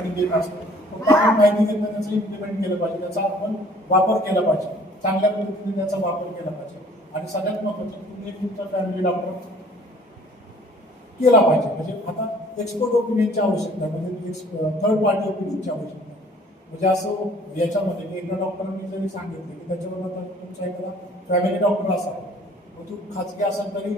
देत असतो. फक्त आपण माहिती घेतलं त्याचं इम्प्लिमेंट केलं पाहिजे, त्याचा आपण वापर केला पाहिजे, चांगल्या पद्धतीने त्याचा वापर केला पाहिजे. आणि सगळ्यात महत्त्वाचं तुम्ही तुमचा फॅमिली डॉक्टर केला पाहिजे. म्हणजे आता एक्सपर्ट ओपिनियनची आवश्यकता आहे, म्हणजे थर्ड पार्टी ओपिनियनची आवश्यकता आहे. म्हणजे असं याच्यामध्ये की एका डॉक्टरांनी जरी सांगितलं की त्याच्याबरोबर तुमचा एखादा फॅमिली डॉक्टर असावा, तो खाजगी असाल तरी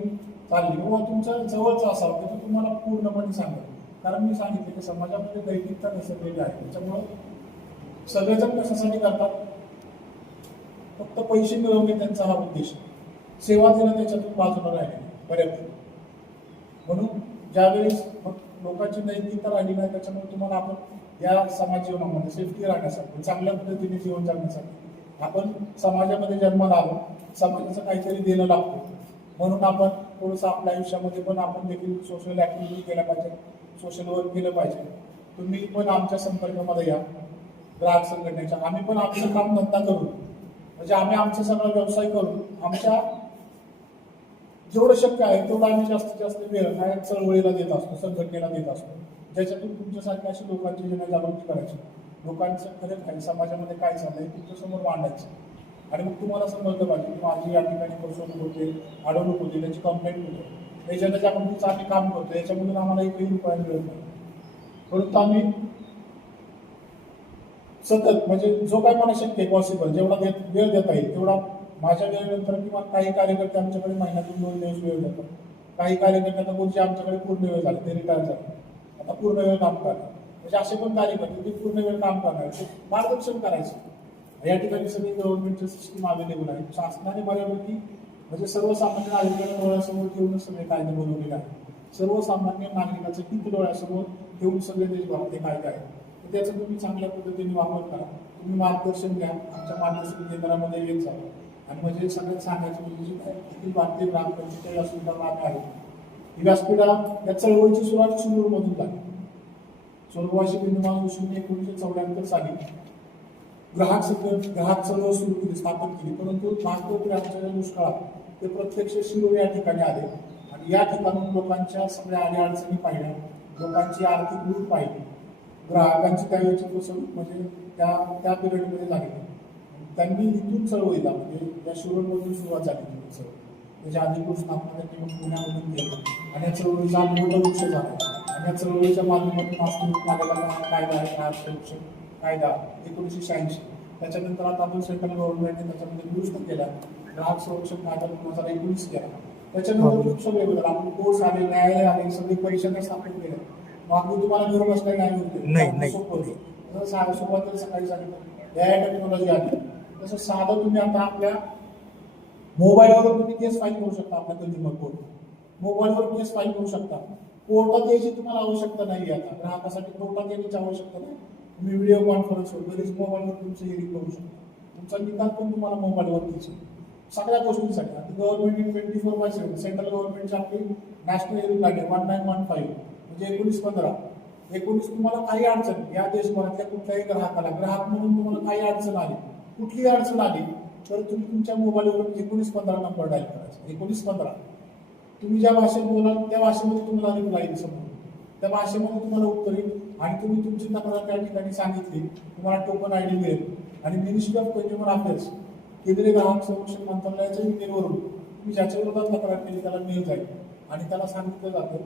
चालेल, किंवा तुमच्या जवळचा असावा, तर तो तुम्हाला पूर्णपणे सांगेल. कारण मी सांगितलं की समाजामध्ये दैनिकता नसलेली आहे, त्याच्यामुळं सगळेजण कशासाठी करतात, फक्त पैसे मिळवणे त्यांचा हा उद्देश, सेवा देणं त्याच्यातून बाजूला राहिले बऱ्यापैकी. म्हणून ज्यावेळेस लोकांची नैतिकता राहिली नाही, त्याच्यामुळे तुम्हाला आपण या समाज जीवनामध्ये सेफ्टी राहण्यासाठी, चांगल्या पद्धतीने जीवन जगण्यासाठी आपण समाजामध्ये जन्माला आलो, समाजाचं काहीतरी देणं लागतो. म्हणून आपण थोडंसं आपल्या आयुष्यामध्ये पण आपण देखील सोशल ऍक्टिव्हिटी केल्या पाहिजे, सोशल वर्क केलं पाहिजे. तुम्ही पण आमच्या संपर्कामध्ये या ग्राहक संघटनेच्या. आम्ही पण आमचं काम धंदा करून, म्हणजे आम्ही आमचा सगळा व्यवसाय करून आमच्या जेवढं शक्य आहे तेवढं आम्ही जास्तीत जास्त वेळ ह्या चळवळीला देत असतो, संघटनेला देत असतो, ज्याच्यातून तुमच्यासारख्या अशी लोकांची जनजागृती करायची, लोकांचं खरं काय समाजामध्ये काय चाललंय तुमच्यासमोर मांडायचं. आणि मग तुम्हाला समजलं पाहिजे की माझी या ठिकाणी फसवणूक होते, अडवणूक होते, त्याची कंप्लेंट होते, याच्या ज्याच्यामधून आम्ही काम करतो याच्यामधून आम्हाला एकही रुपया मिळत नाही. परंतु आम्ही सतत म्हणजे जो काय मला शक्य आहे पॉसिबल जेवढा वेळ देता येईल तेवढा माझ्या वेळेनंतर, किंवा काही कार्यकर्ते आमच्याकडे महिन्यातून 2 दिवस वेळ देतात, काही कार्यकर्ते आता कोणते आमच्याकडे पूर्ण वेळ झाले, ते रिटायर झाले, आता पूर्ण वेळ काम करणार. म्हणजे असे पण कार्यकर्ते ते पूर्ण वेळ काम करणार, ते मार्गदर्शन करायचं. या ठिकाणी सगळी गव्हर्नमेंटची सिस्टीम अवेलेबल आहे, शासनाने बऱ्यापैकी म्हणजे सर्वसामान्य नागरिकांना डोळ्यासमोर ठेवूनच सगळे कायदे बनवलेले आहेत. सर्वसामान्य नागरिकाचं हित डोळ्यासमोर ठेवून सगळे देशभरात ते कायदे आहेत. तर त्याचा तुम्ही चांगल्या पद्धतीने वापर करा, तुम्ही मार्गदर्शन घ्या, आमच्या मार्गदर्शन केंद्रामध्ये येत जा. आणि म्हणजे सगळ्यात सांगायचं म्हणजे जी भारतीय ग्रामपंचायत या सुद्धा आहे, ही व्यासपीठा या चळवळीची सुरुवात सुरूरमधून झाली. स्वर्गवासी बिंदुमास जोशींनी 1974 साली ग्राहक चळवळ सुरू केली, स्थापन केली. परंतु नागपूर दुष्काळात ते प्रत्यक्ष शिरूर या ठिकाणी आले आणि या ठिकाणून लोकांच्या सगळ्या अडीअडचणी पाहिल्या, लोकांची आर्थिक लूट पाहिली, ग्राहकांची त्यावेळेची फसवणूक म्हणजे त्या पिरियडमध्ये झाली. त्यांनी इथून चळवळीला म्हणजे या शिरूरमधून सुरुवात झाली चळवळ. त्याच्या अधिकृत स्थापना त्यांनी मग पुण्यामधून केली आणि या चळवळीचा मोठा वृक्ष झाला. आणि या चळवळीच्या माध्यमातून अस्तित्वात आलेला कायदा आहे ग्राहक संरक्षण कायदा 1986. त्याच्यानंतर आता आपण सेंट्रल गव्हर्नमेंटने त्याच्यामध्ये दुरुस्त केला, ग्राहक संरक्षण कायदा 2019 केला. त्याच्यानंतर खूप सगळे बदल, आपण कोर्स आले, न्यायालय आले, सगळे परीक्षांना स्थापित केले. मग तुम्हाला घर बसल्या न्याय मिळते सुरुवातीला सकाळी सांगितलं या टेक्नॉलॉजी आली, तसं साधं तुम्ही आता आपल्या मोबाईलवर तुम्ही केस फाईल करू शकता. आपल्या कंझ्युमर कोर्ट मोबाईलवर केस फाईल करू शकता. कोर्टात यायची तुम्हाला आवश्यकता नाही. आता ग्राहकासाठी कोर्टात येण्याची आवश्यकता नाही. तुम्ही व्हिडिओ कॉन्फरन्सवर घरीच मोबाईलवर तुमचं हिअरिंग करू शकता. तुमचा निकाल पण तुम्हाला मोबाईलवर द्यायचे सगळ्या गोष्टींसाठी. आता गव्हर्नमेंटने 24/7 सेंट्रल गव्हर्नमेंटची आपली नॅशनल हेअरिंग आहे 1915 म्हणजे 1915 तुम्हाला काही अडचण या देशभरातल्या कुठल्याही ग्राहक म्हणून तुम्हाला काही अडचण आली, कुठलीही अडचण आली तर तुम्ही तुमच्या मोबाईलवर 1915 नंबर डायल करायचा. 1915 तुम्ही ज्या भाषेत बोलाल त्या भाषेमध्ये तुम्हाला रिप्लाय येईल, समोर त्या भाषेमध्ये तुम्हाला उत्तर येईल आणि तुम्ही तुमची तक्रार त्या ठिकाणी सांगितली, तुम्हाला टोकन आयडी मिळेल आणि मिनिस्ट्री ऑफ कंझ्युमर अफेअर्स केंद्रीय ग्राहक संरक्षण मंत्रालयाच्या ईमेलवरून तुम्ही ज्याच्या विरोधात तक्रार केली त्याला मेल जाईल आणि त्याला सांगितलं जातं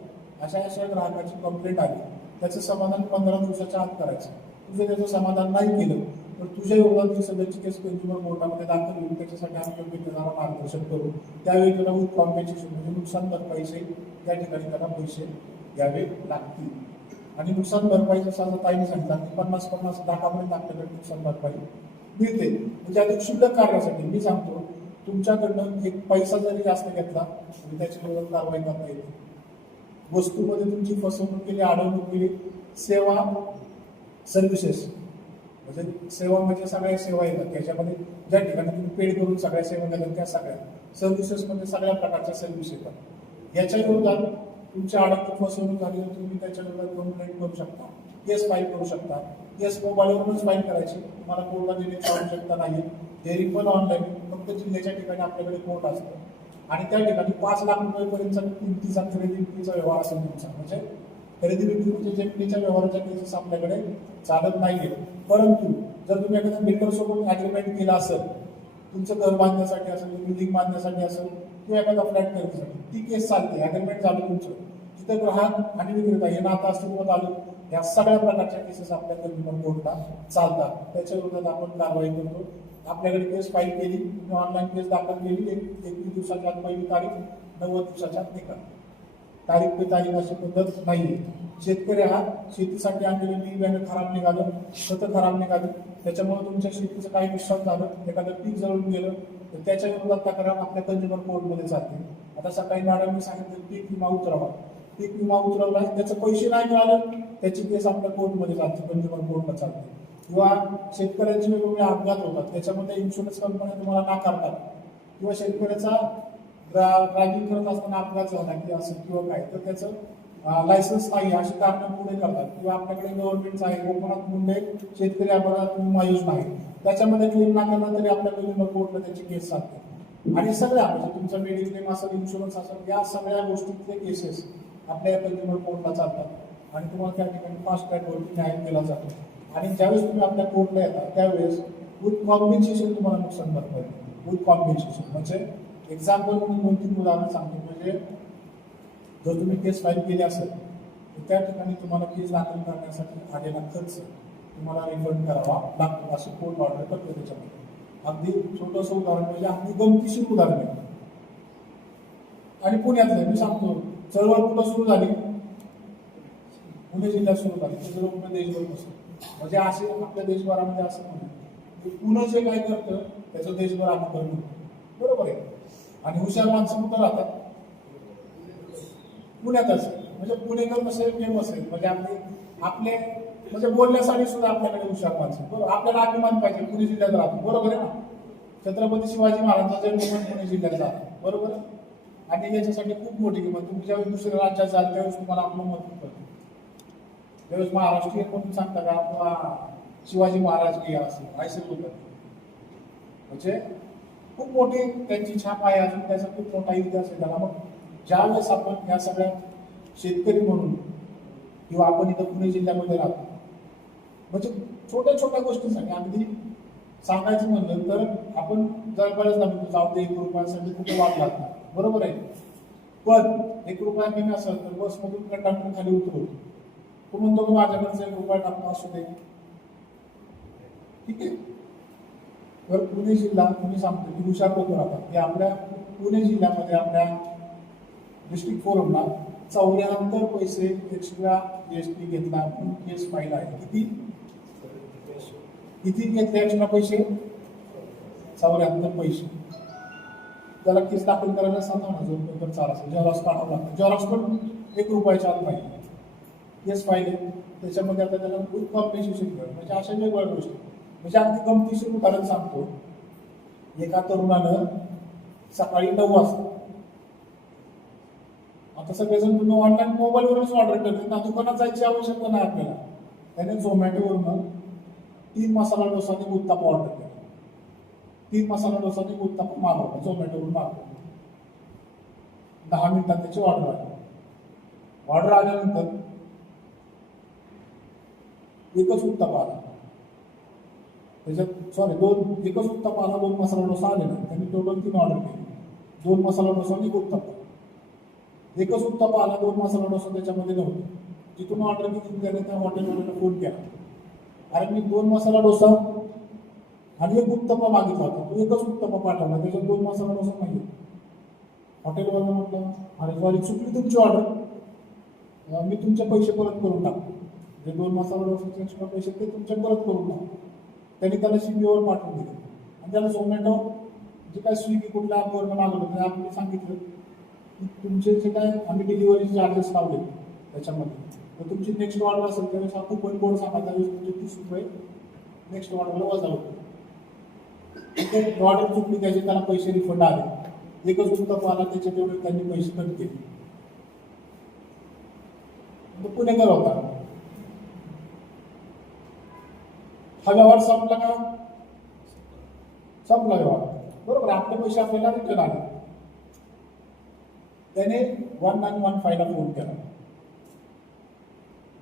अशा ग्राहकाची कंप्लेंट आली, त्याचं समाधान 15 दिवसाच्या आत करायचं. तुझं त्याचं समाधान नाही केलं तर तुझ्या विरोधात सगळ्याची केस कंझ्युमर कोर्टामध्ये दाखल होईल. त्याच्यासाठी आम्ही त्याला मार्गदर्शन करू. त्यावेळी त्याला विथ कॉम्पेन्सेशन म्हणजे नुकसान भरपाईचे त्या ठिकाणी त्याला पैसे द्यावे लागतील. आणि नुकसान भरपाई जसं ताईने सांगितलं 50-50 लाखापर्यंत आपल्याकडे नुकसान भरपाई मिळते. म्हणजे अधिक शुल्लक करण्यासाठी मी सांगतो तुमच्याकडनं एक पैसा जरी जास्त घेतला तरी त्याच्या विरोधात कारवाई करता येते. वस्तूमध्ये तुमची फसवणूक केली, अडवणूक केली, सेवा सर्व्हिसेस म्हणजे सेवा म्हणजे सगळ्या सेवा येतात त्याच्यामध्ये. ज्या ठिकाणी तुम्ही पेड करून सगळ्या सेवा देतात त्या सगळ्या सर्व्हिसेस म्हणजे सगळ्या प्रकारच्या सर्व्हिस येतात. याच्या विरोधात तुमच्या अडकून फसवणूक झाली तर तुम्ही त्याच्या विरोधात कंप्लेंट करू शकता, केस फाईल करू शकता. केस मोबाईलवरूनच फाईल करायची, तुम्हाला कोर्टात येण्याची आवश्यकता नाही. हेअरिंग पण ऑनलाईन, फक्त जिल्ह्याच्या ठिकाणी आपल्याकडे कोर्ट असतो आणि त्या ठिकाणी 5 लाख रुपयेपर्यंत किमतीचा खरेदी विक्रीचा व्यवहार असेल तुमचा. म्हणजे खरेदी विक्री म्हणजे जमिनीच्या व्यवहाराच्या केसेस आपल्याकडे चालत नाहीये. परंतु जर तुम्ही एखाद्या बिल्डर सोबत अग्रीमेंट केला असेल, तुमचं घर बांधण्यासाठी असेल, बिल्डिंग बांधण्यासाठी असेल किंवा एखादा फ्लॅट खरेदीसाठी, ती केस चालते. अग्रीमेंट झालं तुमचं, तिथे ग्राहक आणि विक्रेता हे नातं अस्तित्वात आलं, या सगळ्या प्रकारच्या केसेस आपल्या कंझ्युमर कोर्टला चालतात. त्याच्या विरोधात आपण कारवाई करतो. आपल्याकडे केस फाईल केली, ऑनलाईन केस दाखल केली, 21 दिवसाच्या आत पहिली तारीख, 90 दिवसाच्या आत निकाल. तारीख पे तारीख अशी पद्धत नाहीये. शेतकरी हा शेतीसाठी आणलेलं बी बियाणं खराब निघालं, खतं खराब निघालं, त्याच्यामुळे तुमच्या शेतीचं काही नुकसान झालं, एखादं पीक जळून गेलं तर त्याच्या विरोधात तक्रार आपल्या कंझ्युमर कोर्टमध्ये चालते. आता सकाळी मॅडमनी सांगितलं पीक विमा उतरवा, पीक विमा उतरवला, त्याचे पैसे नाही मिळालं, त्याची केस आपल्या कोर्टमध्ये चालते, कंझ्युमर कोर्टला चालते. किंवा शेतकऱ्यांचे वेगवेगळे अपघात होतात, त्याच्यामध्ये इन्शुरन्स कंपन्या तुम्हाला नाकारतात. किंवा शेतकऱ्याचा ड्रायव्हिंग करत असताना अपघात झाला की असं किंवा काय, तर त्याचं लायसन्स नाही अशी कारणं पुढे करतात. किंवा आपल्याकडे गव्हर्नमेंटचं आहे गोपनाथ मुंडे शेतकरी अपघात विमा योजना आहे, त्याच्यामध्ये क्लेम नाकारला तरी आपल्या कंझ्युमर कोर्टला त्याची केस चालते. आणि सगळ्या म्हणजे तुमचा मेडिक्लेम असेल, इन्शुरन्स असेल, या सगळ्या गोष्टीतले केसेस आपल्या कंझ्युमर कोर्टला चालतात आणि तुम्हाला त्या ठिकाणी फास्ट ट्रॅकवरती न्याय दिला जातो. आणि ज्यावेळेस तुम्ही आपल्या कोर्टला येता त्यावेळेस विथ कॉम्पेन्सेशन तुम्हाला नुकसान भरपाई, विथ कॉम्पेन्सेशन म्हणजे एक्झाम्पल म्हणून 2-3 उदाहरण सांगतो. म्हणजे जर तुम्ही केस फाईल केली असेल तर त्या ठिकाणी तुम्हाला केस दाखल करण्यासाठी आलेला खर्च तुम्हाला रिफंड करावा लागतो, असं कोर्ट ऑर्डर करतो. त्याच्यामध्ये अगदी छोटंसं उदाहरण म्हणजे अगदी गमतीशीर उदाहरण आहे. आणि पुण्यातलं मी सांगतो, चळवळ कुठं सुरू झाली, पुणे जिल्ह्यात सुरू झाली, त्याचं लोक देशभर बसतो. म्हणजे असे आपल्या देशभरामध्ये असं म्हणून की पुणे जे काय करतं त्याचं देशभर अनुकरण होतं, बरोबर आहे. आणि हुशार माणसं कुठं राहतात, पुण्यातच. म्हणजे पुणेकर कसे फेमस आहे, म्हणजे आपले म्हणजे बोलण्यासाठी सुद्धा आपल्याकडे हुशार माणसं, बरोबर. आपल्याला अभिमान पाहिजे, पुणे जिल्ह्यात राहतो, बरोबर आहे ना. छत्रपती शिवाजी महाराजांचा जन्म पण पुणे जिल्ह्यात राहतो, बरोबर आहे. आणि याच्यासाठी खूप मोठी किंमत. तुम्ही ज्यावेळेस दुसऱ्या राज्यात जाल त्यावेळेस तुम्हाला आपलं मत कळतं. त्यावेळेस महाराष्ट्रीयन म्हणून सांगता का किंवा शिवाजी महाराज की असं ऐसे होतं. म्हणजे खूप मोठी त्यांची छाप आहे, अजून त्याचा खूप मोठा इतिहास आहे त्याला. मग ज्यावेळेस आपण या सगळ्या शेतकरी म्हणून किंवा आपण इथं पुणे जिल्ह्यामध्ये राहतो, म्हणजे छोट्या छोट्या गोष्टींसाठी अगदी सांगायचं म्हणलं तर आपण जर बऱ्याच लागतो जाऊ दे 1 रुपयासाठी कुठे वाट लागतात, बरोबर आहे. पण 1 रुपया कमी असेल तर बसमधून कंडक्टर खाली उतरवतो, तो म्हणतो की माझ्याकडचं 1 रुपया टाकतो असू दे, ठीक आहे. तर पुणे जिल्हा तुम्ही सांगतो की हुशार लोक राहतात की आपल्या पुणे जिल्ह्यामध्ये आपल्या डिस्ट्रिक्ट फोरमला 74 पैसे एक्स्ट्रा जीएसटी घेतला, केस फाईल आहे. किती घेतले एक्स्ट्रा पैसे, 74 पैसे. त्याला केस दाखल करायला 57,000 रुपये खर्च आला. जेरॉक्स काढावं लागतं, जेरॉक्स पण 1 रुपयाच्या आत पाहिजे. केस फाईल आहे, त्याच्यामध्ये आता त्याला विथ कॉम्पेन्सेशन म्हणजे अशा वेगवेगळ्या गोष्टी. म्हणजे अगदी गमतीशीर उदाहरण सांगतो. एका तरुणानं सकाळी 9 वाजता, आता सगळेजण तुम्ही ऑनलाईन मोबाईलवरूनच ऑर्डर करते ना, दुकानात जायची आवश्यकता नाही आपल्याला. त्याने झोमॅटोवरून 3 मसाला डोसा आणि उत्तप्पा ऑर्डर केला. 3 मसाला डोसा आणि उत्तप्पा मागवला, झोमॅटोवरून मागवला. 10 मिनिटात त्याची ऑर्डर आली. ऑर्डर आल्यानंतर एकच उत्तप्पा आला, त्याच्यात एकच उत्तप्पा आला, 2 मसाला डोसा आले ना. त्यांनी टोटल 3 ऑर्डर केली, 2 मसाला डोसा आणि 1 उत्तप्पा. एकच उत्तप्पा आला, 2 मसाला डोसा त्याच्यामध्ये नव्हतं. जिथून ऑर्डर केली त्याने त्या हॉटेलवाल्याला फोन केला, अरे मी 2 मसाला डोसा आणि 1 उत्तप्पा मागितला होता, तू एकच उत्तप्पा पाठवला, त्याच्यात 2 मसाला डोसा नाही. हॉटेलवाला म्हटलं, अरे सॉरी, चुकली तुमची ऑर्डर, मी तुमचे पैसे परत करून टाकतो. जे 2 मसाला डोसाचे एक्स्ट्रा पैसे ते तुमचे परत करून टाकतो. त्यांनी त्याला स्विगीवर पाठवून दिले. आणि त्याला झोमॅटो जे काय स्विगी कुठल्या ॲपवरनं मागवलं त्याने आपण सांगितलं की तुमचे जे काय आम्ही डिलिव्हरी चार्जेस लावले त्याच्यामध्ये, तर तुमची नेक्स्ट ऑर्डर असेल त्यावेळेस हा कुपन कोड सांगा, त्यावेळेस तुमचे 30 रुपये नेक्स्ट ऑर्डरला वजा होतो. ते ऑर्डर चुकली, त्याचे त्याला पैसे रिफंड आले. एकच उत्तप्पा आला, त्याचे तेवढे त्यांनी पैसे कट केले. पुणेकर होता. हा व्यवहार संपला का, संपला व्यवहार, बरोबर. आपले पैसे आपल्याला रिटर्न आले. त्याने 191 ला फोन केला.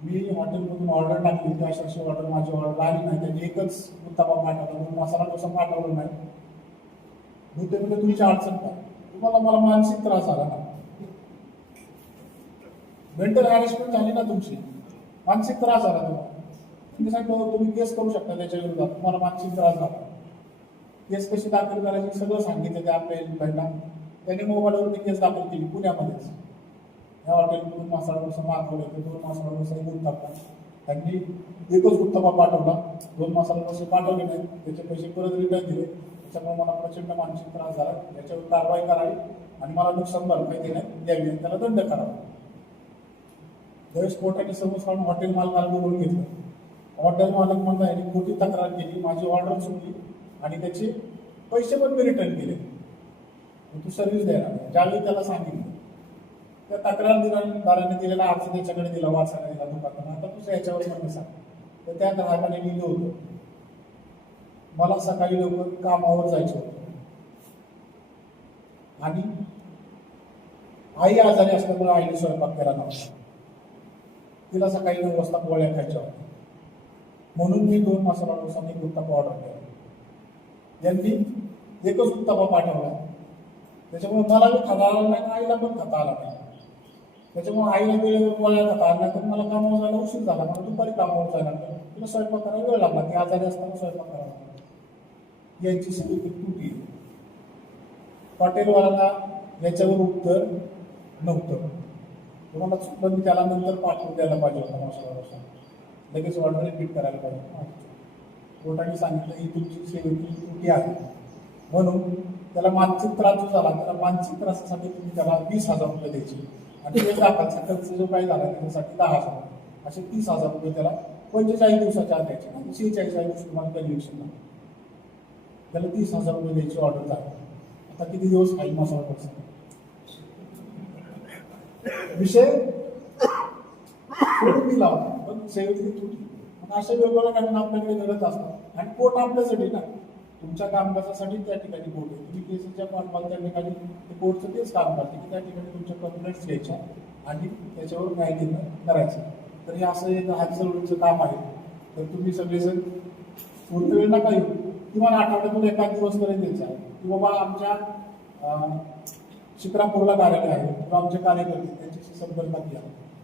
मी हॉटेलमधून ऑर्डर टाकली की अशी ऑर्डर माझी ऑर्डर आली नाही, त्यांनी एकच उत्तपा पाठवला, दोन मसाला डोसा पाठवला नाही. मी म्हणजे तुमची अडचण काय, तुम्हाला मला मानसिक त्रास आला ना, मेंटल हॅरेसमेंट झाली ना तुमची, मानसिक त्रास झाला तुम्हाला. तुम्ही सांगतो तुम्ही केस करू शकता त्याच्या विरोधात, तुम्हाला मानसिक त्रास झाला. केस कशी दाखल करायची सगळं सांगितलं ते आपल्या एजंटला. त्यांनी मोबाईलवरती केस दाखल केली पुण्यामध्येच. या हॉटेलमधून मसाला डोसा मागवले होते, 2 मसाला डोसा एक उत्तप्पा. त्यांनी एकच उत्तप्पा पाठवला, 2 मसाला डोसे पाठवले नाही, त्याचे पैसे परत रिटर्न दिले. त्याच्यामुळे मला प्रचंड मानसिक त्रास झाला. याच्यावर कारवाई करावी आणि मला नुकसान भरपाई देण्यात द्यावी आणि त्याला दंड करावा. ज्यावेळेस कोर्टाने समज काढून हॉटेल मालकाला बोलवून घेतलं, हॉटेल मालक म्हणता यांनी खोटी तक्रार केली, माझी ऑर्डर चुकली आणि त्याचे पैसे पण मी रिटर्न केले, तू सर्व्हिस द्यायला. ज्यावेळी त्याला सांगितलं, त्या तक्रारदाराने दिलेला अर्ज त्याच्याकडे दिला, वाचायला दिला दुकानाला, आता तुझं याच्यावर म्हणणं सांग. तर त्या ग्राहकाने लिहिलं होतं, मला सकाळी लवकर कामावर जायचं होतं आणि आई आजारी असल्यामुळे आईने स्वयंपाक केला नव्हता, तिला सकाळी 9 वाजता पोळ्या खायच्या होत्या, म्हणून मी 2 मसाला डोसा आणि एक उत्तप्पा ऑर्डर केला. यांनी एकच उत्तप्पा पाठवला, त्याच्यामुळे मला बी खाता आला नाही, आईला पण खाता आला नाही. त्याच्यामुळे आईला वेळेवर पोळ्या खाता आला नाही, तर मला कामावर जायला उशीर झाला, मला दुपारी कामावर जायला लागलं, तिला स्वयंपाक करायला वेळ लागला, ती आजारी असताना स्वयंपाक करायला लागला. यांची सगळी त्रुटी. हॉटेलवाल्याला याच्यावर उत्तर नव्हतं, तुम्हाला चुकलं मी त्याला नंतर पाठवून द्यायला पाहिजे होता मसाला डोसा, लगेच ऑर्डर रिपीट करायला पाहिजे. कोर्टाने सांगितलं ही तुमची सेवेची त्रुटी आहे, म्हणून त्याला मानसिक त्रास जो झाला, त्याला मानसिक त्रासासाठी तुम्ही त्याला 20,000 रुपये द्यायचे आणि एक लाखाचा खर्च जो काही झाला त्याच्यासाठी 10,000, असे 30,000 रुपये त्याला 45 दिवसाच्या आत द्यायचे आणि 46 दिवस तुम्हाला कन्व्हिक्शन लागतं. त्याला 30,000 रुपये द्यायची ऑर्डर झाली. आता किती दिवस खाईल मसाला डोसा? विषय सोडून दिला होता, पण सेवेतली त्रुटी. अशा वेगवेगळ्या घटना आपल्याकडे घडत असतात आणि कोर्ट आपल्यासाठी ना, तुमच्या कामकाजासाठी त्या ठिकाणी कोर्ट आहे. तुम्ही केसेसच्या पाठपाल त्या ठिकाणी कोर्टचं तेच काम करते की त्या ठिकाणी तुमच्या कंप्लेंट्स घ्यायच्या आणि त्याच्यावर न्याय निर्णय करायचा. तर हे असं एक हातचळवळीचं काम आहे. तर तुम्ही सगळेजण पूर्ण वेळ नका येऊ, किंवा आठवड्यातून एखाद दिवस तरी द्यायचा की बाबा आमच्या शिक्रापूरला कार्यालय आहे किंवा आमचे कार्यकर्ते त्यांच्याशी संपर्क घ्या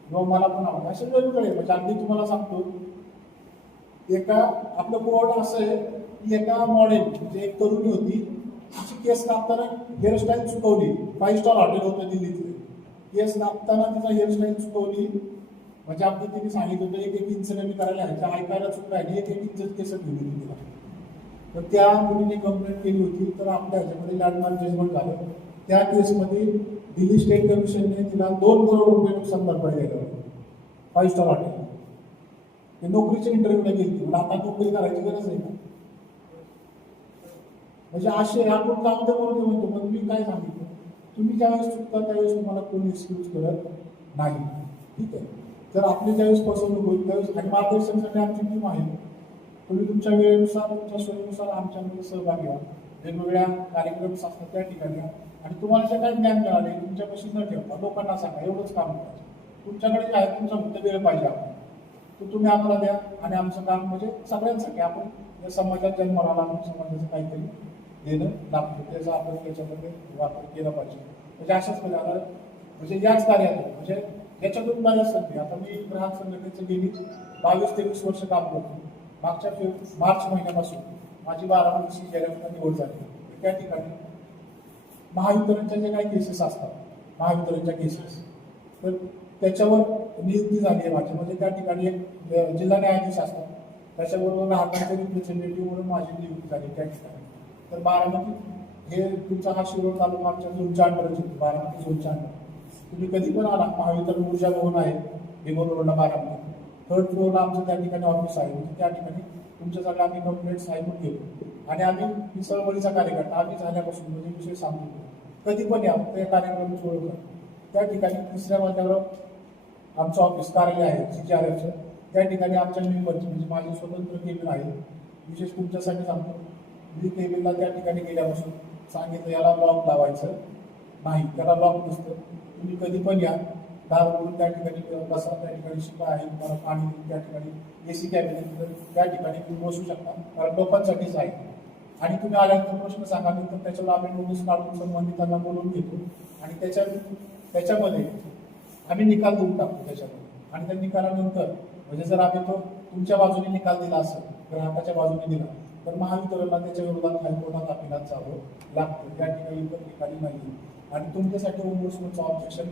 किंवा मला पण आवडतं. असे वेगवेगळे म्हणजे अगदी तुम्हाला सांगतो, एका आपलं बोर्ड असं आहे की एका मॉडेल म्हणजे एक तरुणी होती, तिची केस कापताना हेअरस्टाईल चुकवली. 5 स्टार हॉटेल होतं दिल्लीतले, केस कापताना तिचा हेअरस्टाईल चुकवली. म्हणजे अगदी तिने सांगितलं होतं 1-1 इंच कमी करायला आहे, ऐकायला चुकलं आहे, 1-1 इंच केस ठेवली तिला. तर त्या मुलीने कंप्लेंट केली होती. तर आपल्या ह्याच्यामध्ये लँडमार्क जजमेंट झालं. त्या केसमध्ये दिल्ली स्टेट कमिशनने तिला 2 करोड रुपये नुकसान भरपाई द्यायला होती. 5 स्टार हॉटेल ते नोकरीच्या इंटरव्ह्यूला गेली, मला आता नोकरी करायची गरज आहे का? म्हणजे असे आपण जाऊ दे म्हणतो, पण मी काय सांगितलं, तुम्ही ज्यावेळेस चुकता त्यावेळेस तुम्हाला कोणी एक्सक्यूज करत नाही. ठीक आहे, जर आपली ज्यावेळेस फसवणूक होईल त्यावेळेस आणि मार्गदर्शनासाठी आमची टीम आहे. तुम्ही तुमच्या वेळेनुसार तुमच्या सोयीनुसार आमच्यामध्ये सहभागी व्हा. वेगवेगळ्या कार्यक्रम असतात त्या ठिकाणी आणि तुम्हाला जे काही ज्ञान मिळाले तुमच्यापाशी न ठेवता लोकांना सांगा, एवढंच काम करायचं. तुमच्याकडे जे आहे तुमचा फक्त वेळ पाहिजे आपण, तो तुम्ही आम्हाला द्या आणि आमचं काम म्हणजे सगळ्यांसाठी आपण या समाजात जन्माला आला, आपण समाजाचं काहीतरी देणं लागतो, त्याचा आपण त्याच्यामध्ये वापर केला पाहिजे. म्हणजे अशाच प्रकारे म्हणजे याच कार्यात म्हणजे याच्यातून बऱ्याच संधी. आता मी ग्राहक संघटनेचं गेली 22-23 वर्ष काम करतो. मागच्या मार्च महिन्यापासून माझी 12 जानेवारीला निवड झाली. त्या ठिकाणी महावितरणच्या जे काही केसेस असतात, महावितरणच्या केसेस, तर त्याच्यावर नियुक्ती झाली आहे माझी. म्हणजे त्या ठिकाणी एक जिल्हा न्यायाधीश असतात, त्याच्याबरोबर ग्राहकांचे रिप्रेझेंटेटिव्ह म्हणून माझी नियुक्ती झाली त्या ठिकाणी. तर बारामती हे तुमचा हा शिरोळ तालुका आमच्या झोनच्या अंडरच होतो, बारामती झोनच्या अंडर. तुम्ही कधी पण आला, महावितरण ऊर्जा भवन आहे बेंगलोर रोडला बारामती, 3rd फ्लोअरला आमचं त्या ठिकाणी ऑफिस आहे. त्या ठिकाणी तुमच्यासाठी आम्ही कंप्लेंट्स ऐकून घेतो आणि आम्ही ही चळवळीचा कार्यकर्ता आम्ही झाल्यापासून म्हणजे विषय सांगतो, कधी पण या त्या कार्यक्रमाची ओळख. त्या ठिकाणी 3ऱ्या मजल्यावर आमचं ऑफिस कार्यालय आहे CGRFचं. त्या ठिकाणी आमच्या मेंबरची म्हणजे माझे स्वतंत्र केबिन आहे. विशेष तुमच्यासाठी सांगतो, मी केबिनला त्या ठिकाणी गेल्यापासून सांगितलं याला लॉक लावायचं नाही, त्याला लॉक नसतं, तुम्ही कधी पण या, दार उघडून त्या ठिकाणी बसा, त्या ठिकाणी शिपा आहे, तुम्हाला पाणी त्या ठिकाणी एसी कॅबिनेट त्या ठिकाणी तुम्ही बसू शकता, कारण लोकांसाठीच आहे. आणि तुम्ही आल्यानंतर प्रश्न सांगा, तर त्याच्यावर आम्ही नोटीस काढून संबंधितांना बोलून घेतो आणि त्याच्यामध्ये आम्ही निकाल देऊन टाकतो त्याच्यामध्ये. आणि त्या निकालानंतर म्हणजे जर आम्ही तो तुमच्या बाजूने निकाल दिला असेल, ग्राहकाच्या बाजूने दिला, तर महावितरणला त्याच्या विरोधात हायकोर्टात अपिलात जावं लागतं. त्या ठिकाणी इतर ठिकाणी नाही. आणि तुमच्यासाठी ओम्बुड्समनचं ऑब्जेक्शन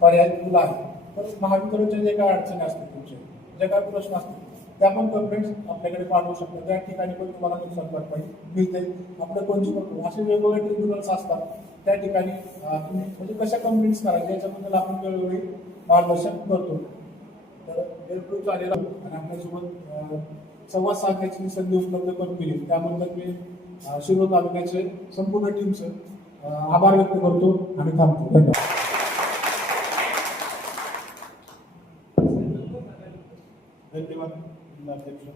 पर्याय खुला आहे. तर महावितरणच्या जे काय अडचणी असतील, तुमचे जे काय प्रश्न असतील, त्या पण कंप्लेंट्स आपल्याकडे पाठवू शकतो. त्या ठिकाणी पण तुम्हाला नुकसान भरपाई मिळते. आपलं पंचकृत्य असे वेगवेगळे ट्रिब्युनल्स असतात, त्या ठिकाणी तुम्ही म्हणजे कशा कंप्लेंट्स करायच्या याच्याबद्दल आपण वेळोवेळी मार्गदर्शन करतो. तर वेळोवेळी चालेल आणि आपल्यासोबत संवाद साधण्याची संधी उपलब्ध करून दिली त्याबद्दल मी शिरोळ तालुक्याचे संपूर्ण टीमचं आभार व्यक्त करतो आणि थांबतो. धन्यवाद. धन्यवाद अध्यक्ष.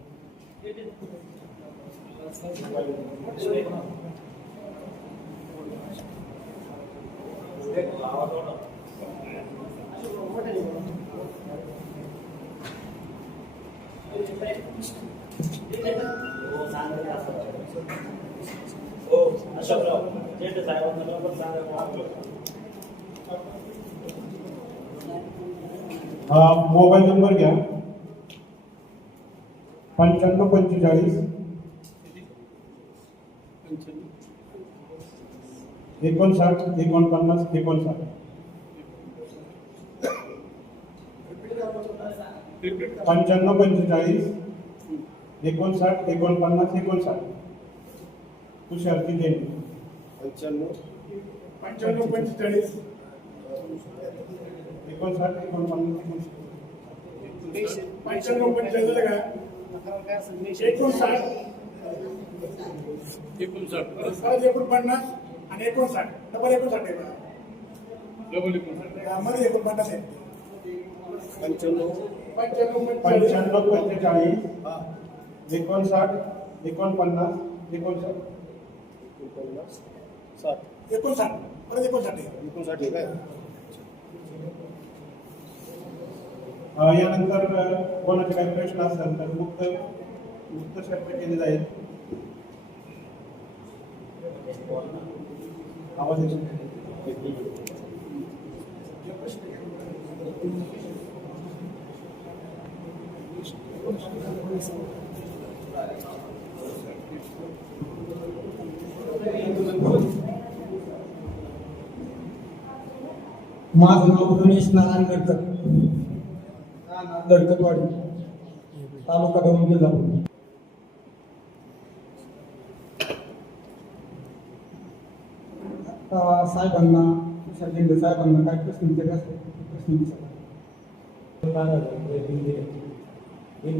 मोबाईल नंबर घ्या 9545 59 49 59. 9545 59 49 59. तुषार किती? 95 45 59 49 95 45 का 59 आणि 59 डबल 59 आहे बघा. डबल 59 मध्ये 59 आहे. 95 45 45 59 49 59. 59 परत 59 आहे. यानंतर कोणाचे काही प्रश्न असेल तर मुक्त चर्चा केली जाईल. आवाज येतो? माझं नाव रमेश नारायण गडकर, गडकरवाडी, तालुका दौंड, जिल्हा पुणे. साहेबांना तुषार झेंडे साहेबांना काय प्रश्न विचारायचे असतील प्रश्न विचारा.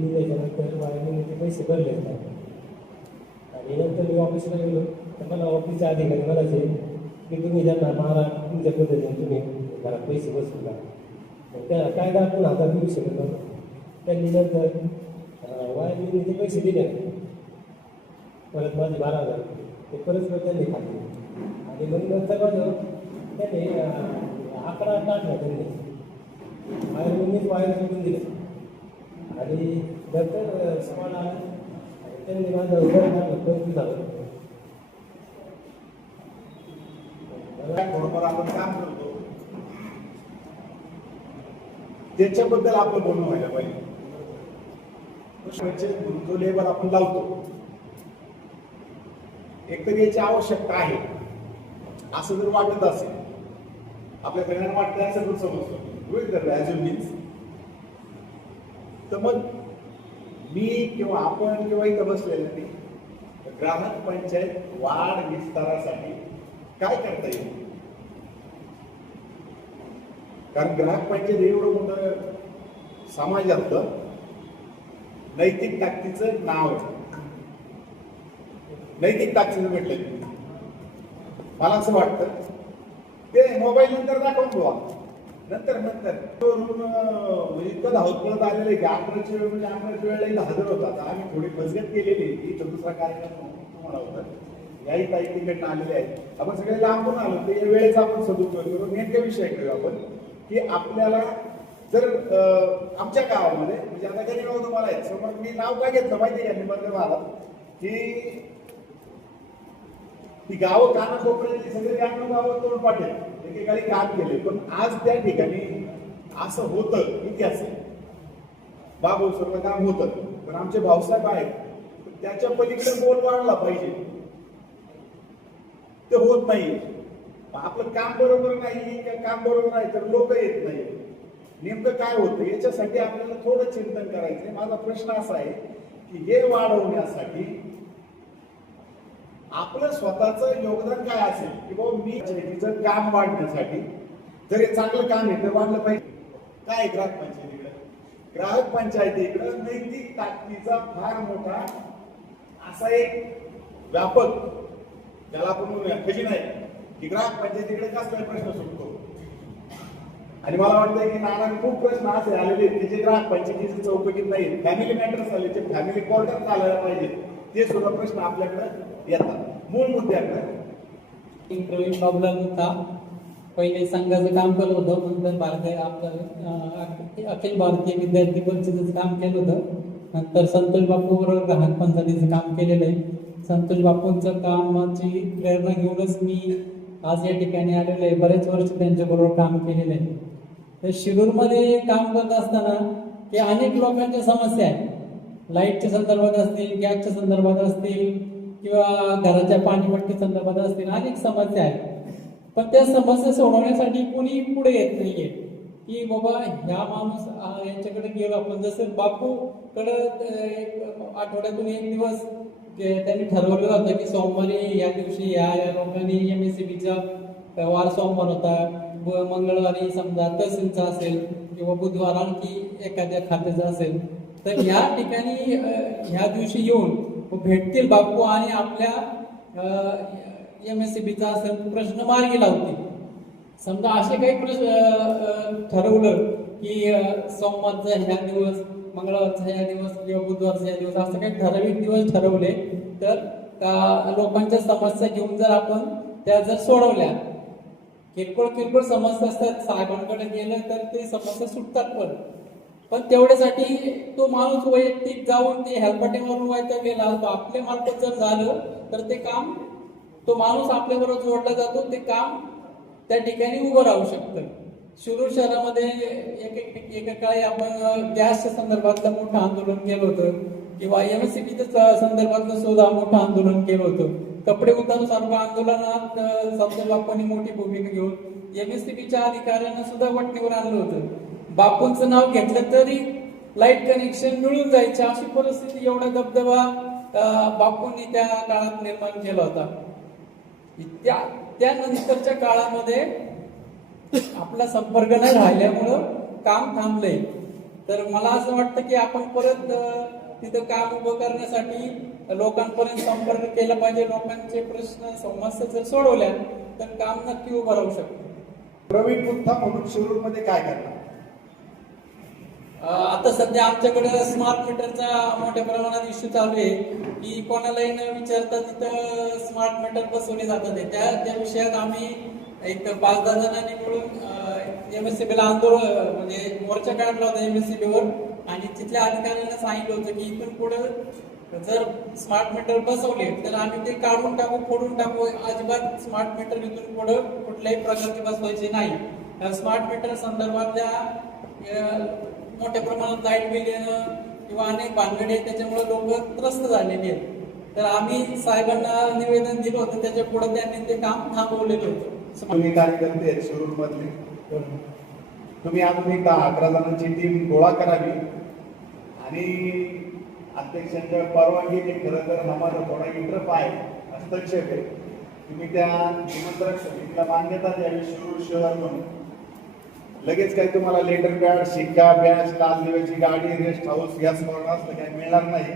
त्याच्यानंतर वायरिंगचे पैसे भरले आणि नंतर मी ऑफिसला गेलो तर मला ऑफिसचे अधिकारी म्हणायचे की तुम्ही ज्यांना मारा तुमच्या पद्धतीने तुम्ही मला पैसे बसवला. त्या कायदा आपण हातात घेऊ शकत नव्हतं. त्यांनी नंतर वायरिंगचे पैसे दिले परत माझे 12,000 ते परत त्यांनी खाते आणि मग नंतर माझं त्यांनी 11 टाकला त्यांनी वायरिंगनेच वायर सोडून दिले आणि नंतर समान आलं त्यांनी माझं घर टाकलं 25,000. थोडंफार आपण काम करतो त्याच्याबद्दल आपलं बोलणं व्हायला पाहिजे. जो लेबर आपण लावतो एकतर याची आवश्यकता आहे असं जर वाटत असेल, आपल्या सगळ्यांना वाटतं सगळं समजतो तर मग मी किंवा आपण किंवा इथं बसलेलं ग्राहक पंचायत वाढ विस्तारासाठी काय करता येईल. कारण ग्राहक पंचायत एवढं मोठं समाजातलं नैतिक ताकदीचं नाव आहे. नैतिक ताकदीचं म्हटलं मला असं वाटतं ते मोबाईल नंतर दाखवून ठेवा. नंतर इतकं धावत पळत आलेलं आहे की 11ची वेळ म्हणजे 11च्या वेळेला इथं हजर होतात. आम्ही थोडी फसगत केलेली इथं दुसरा कार्यक्रम तुम्हाला होता याही काही तिकडनं आलेले आहेत. आपण सगळे लांबून आलो ते वेळेचा आपण सदुपयोग करू. नेमक्या विषयाकडे आपण की आपल्याला जर आमच्या गावामध्ये म्हणजे आता काही गाव तुम्हाला आहेत समोर मी नाव काय घेतलं माहिती आहे का निबंध महाराज की ती गावं कानाकोपऱ्याची सगळे गावं तोंड पाठेल एकेकाळी काम केले पण आज त्या ठिकाणी असं होतं इतिहास आहे बाबू सर्व काम होतं पण आमचे भाऊसाहेब आहेत त्याच्या पलीकडे बोल वाढला पाहिजे ते होत नाही आपलं काम बरोबर नाही काम बरोबर आहे तर लोक येत नाही नेमकं काय होतं याच्यासाठी आपल्याला थोडं चिंतन करायचंय माझा प्रश्न असा आहे की हे वाढवण्यासाठी आपलं स्वतःचं योगदान काय असेल की बाबा मी तिचं काम वाढण्यासाठी जर हे चांगलं काम आहे तर वाढलं पाहिजे काय ग्राहक पंचायतीकडे नैतिक ताकदीचा फार मोठा असा एक व्यापक त्याला आपण म्हणूया खजिना आहे की ग्राहक पंचायतीकडे कसला प्रश्न सुटतो आणि मला वाटतं की नाना खूप प्रश्न असे आलेले आहेत की जे ग्राहक पंचायतीच्या चौकटीत नाही फॅमिली मॅटर्स आले जे फॅमिली कोर्टात चालायला पाहिजे ते सुद्धा प्रश्न आपल्याकडे येतात मूळ मुद्द्याकडे प्रवीण बाबूला होता पहिले संघाचं काम करत होतं नंतर भारतीय आपलं अखिल भारतीय विद्यार्थी परिषदेचं काम केलं होतं नंतर संतोष बापू बरोबर ग्राहक पंचायतीचं काम केलेलं आहे संतोष बापूंचं कामाची प्रेरणा घेऊनच मी आज या ठिकाणी आलेलो आहे बरेच वर्ष त्यांच्याबरोबर काम केलेलं आहे तर शिरूरमध्ये काम करत असताना की अनेक लोकांच्या समस्या आहेत लाईटच्या संदर्भात असतील गॅसच्या संदर्भात असतील किंवा घराच्या पाणीपट्टी संदर्भात असतील अनेक समस्या आहेत पण त्या समस्या सोडवण्यासाठी कोणी पुढे येत नाहीये की बाबा ह्या माणूस यांच्याकडे गेलो आपण जसं बापूकडे एक आठवड्यातून एक दिवस त्यांनी ठरवलं होतं की सोमवारी या दिवशी या लोकांनी MSCBचा वार सोमवार होता मंगळवारी समजा तहसीलचा असेल किंवा बुधवार आणखी एखाद्या खात्याचा असेल तर या ठिकाणी ह्या दिवशी येऊन भेटतील बापू आणि आपल्या MSCBचा असेल प्रश्न मार्गी लावतील समजा असे काही प्रश्न ठरवलं की सोमवारचा ह्या दिवस मंगळवारचा ह्या दिवस किंवा बुधवारचा ह्या दिवस असं काही ठराविक दिवस ठरवले तर लोकांच्या समस्या घेऊन जर आपण त्या जर सोडवल्या किरकोळ समस्या असतात साहेबांकडे गेलं तर ते समस्या सुटतात पण तेवढ्यासाठी तो माणूस वैयक्तिक जाऊन ते हेल्पटेवरून व्हायचा गेला आपल्या मार्फत जर झालं तर ते काम तो माणूस आपल्याबरोबर जोडला जातो ते काम त्या ठिकाणी उभं राहू शकतं शिरूर शहरामध्ये एका काळी आपण गॅसच्या संदर्भातलं मोठं आंदोलन केलं होतं किंवा MSCBच्या संदर्भातलं सुद्धा मोठं आंदोलन केलं होतं कपडे उतारू सारखं आंदोलनात संतोष बापूंनी मोठी भूमिका घेऊन MSCBच्या अधिकाऱ्यांना सुद्धा वटणीवर आणलं होतं बापूंचं नाव घेतलं तरी लाईट कनेक्शन मिळून जायचं अशी परिस्थिती एवढा दबदबा बापूंनी त्या काळात निर्माण केला होता त्यानंतरच्या काळामध्ये आपला संपर्क नाही राहिल्यामुळं काम थांबलंय तर मला असं वाटतं की आपण परत तिथं काम उभं करण्यासाठी लोकांपर्यंत संपर्क केला पाहिजे लोकांचे प्रश्न समस्या जर सोडवल्या तर काम नक्की उभं राहू शकतं प्रवीण मुद्दा म्हणून शिरूरमध्ये काय करणार आता सध्या आमच्याकडे स्मार्ट मीटरचा मोठ्या प्रमाणात इश्यू चालू आहे की कोणालाही न विचारता तिथं स्मार्ट मीटर बसवले जातात त्या विषयात आम्ही एक 5-10 जणांनी मिळून MSCBला आंदोलन म्हणजे मोर्चा काढला होता MSCBवर आणि तिथल्या अधिकाऱ्यांना सांगितलं होतं की इथून पुढे जर स्मार्ट मीटर बसवले तर आम्ही ते काढून टाकू फोडून टाकू अजिबात स्मार्ट मीटर इथून पुढे कुठल्याही प्रकारचे बसवायचे नाही स्मार्ट मीटर संदर्भातल्या मोठ्या प्रमाणात लाईट बिल येणं किंवा अनेक भानगडी त्याच्यामुळे लोक त्रस्त झालेली आहेत तर आम्ही साहेबांना निवेदन दिलं होतं त्याच्या पुढे त्यांनी ते काम थांबवलेलं होतं तुम्ही कार्यकर्ते आहेत शिरूर मधले तुम्ही अजून एक 10-11 जणांची टीम गोळा करावी आणि अध्यक्षांच्या परवानगीने खरं तर आम्हाला थोडा इंटरप आहे हस्तक्षेप आहे तुम्ही त्या निमंत्रक समितीला मान्यता द्यावी शिरूर शहर म्हणून लगेच काही तुम्हाला लेटर पॅड शिक्का बॅच लाल दिव्याची गाडी रेस्ट हाऊस गॅस कॉर्नर असलं काही मिळणार नाही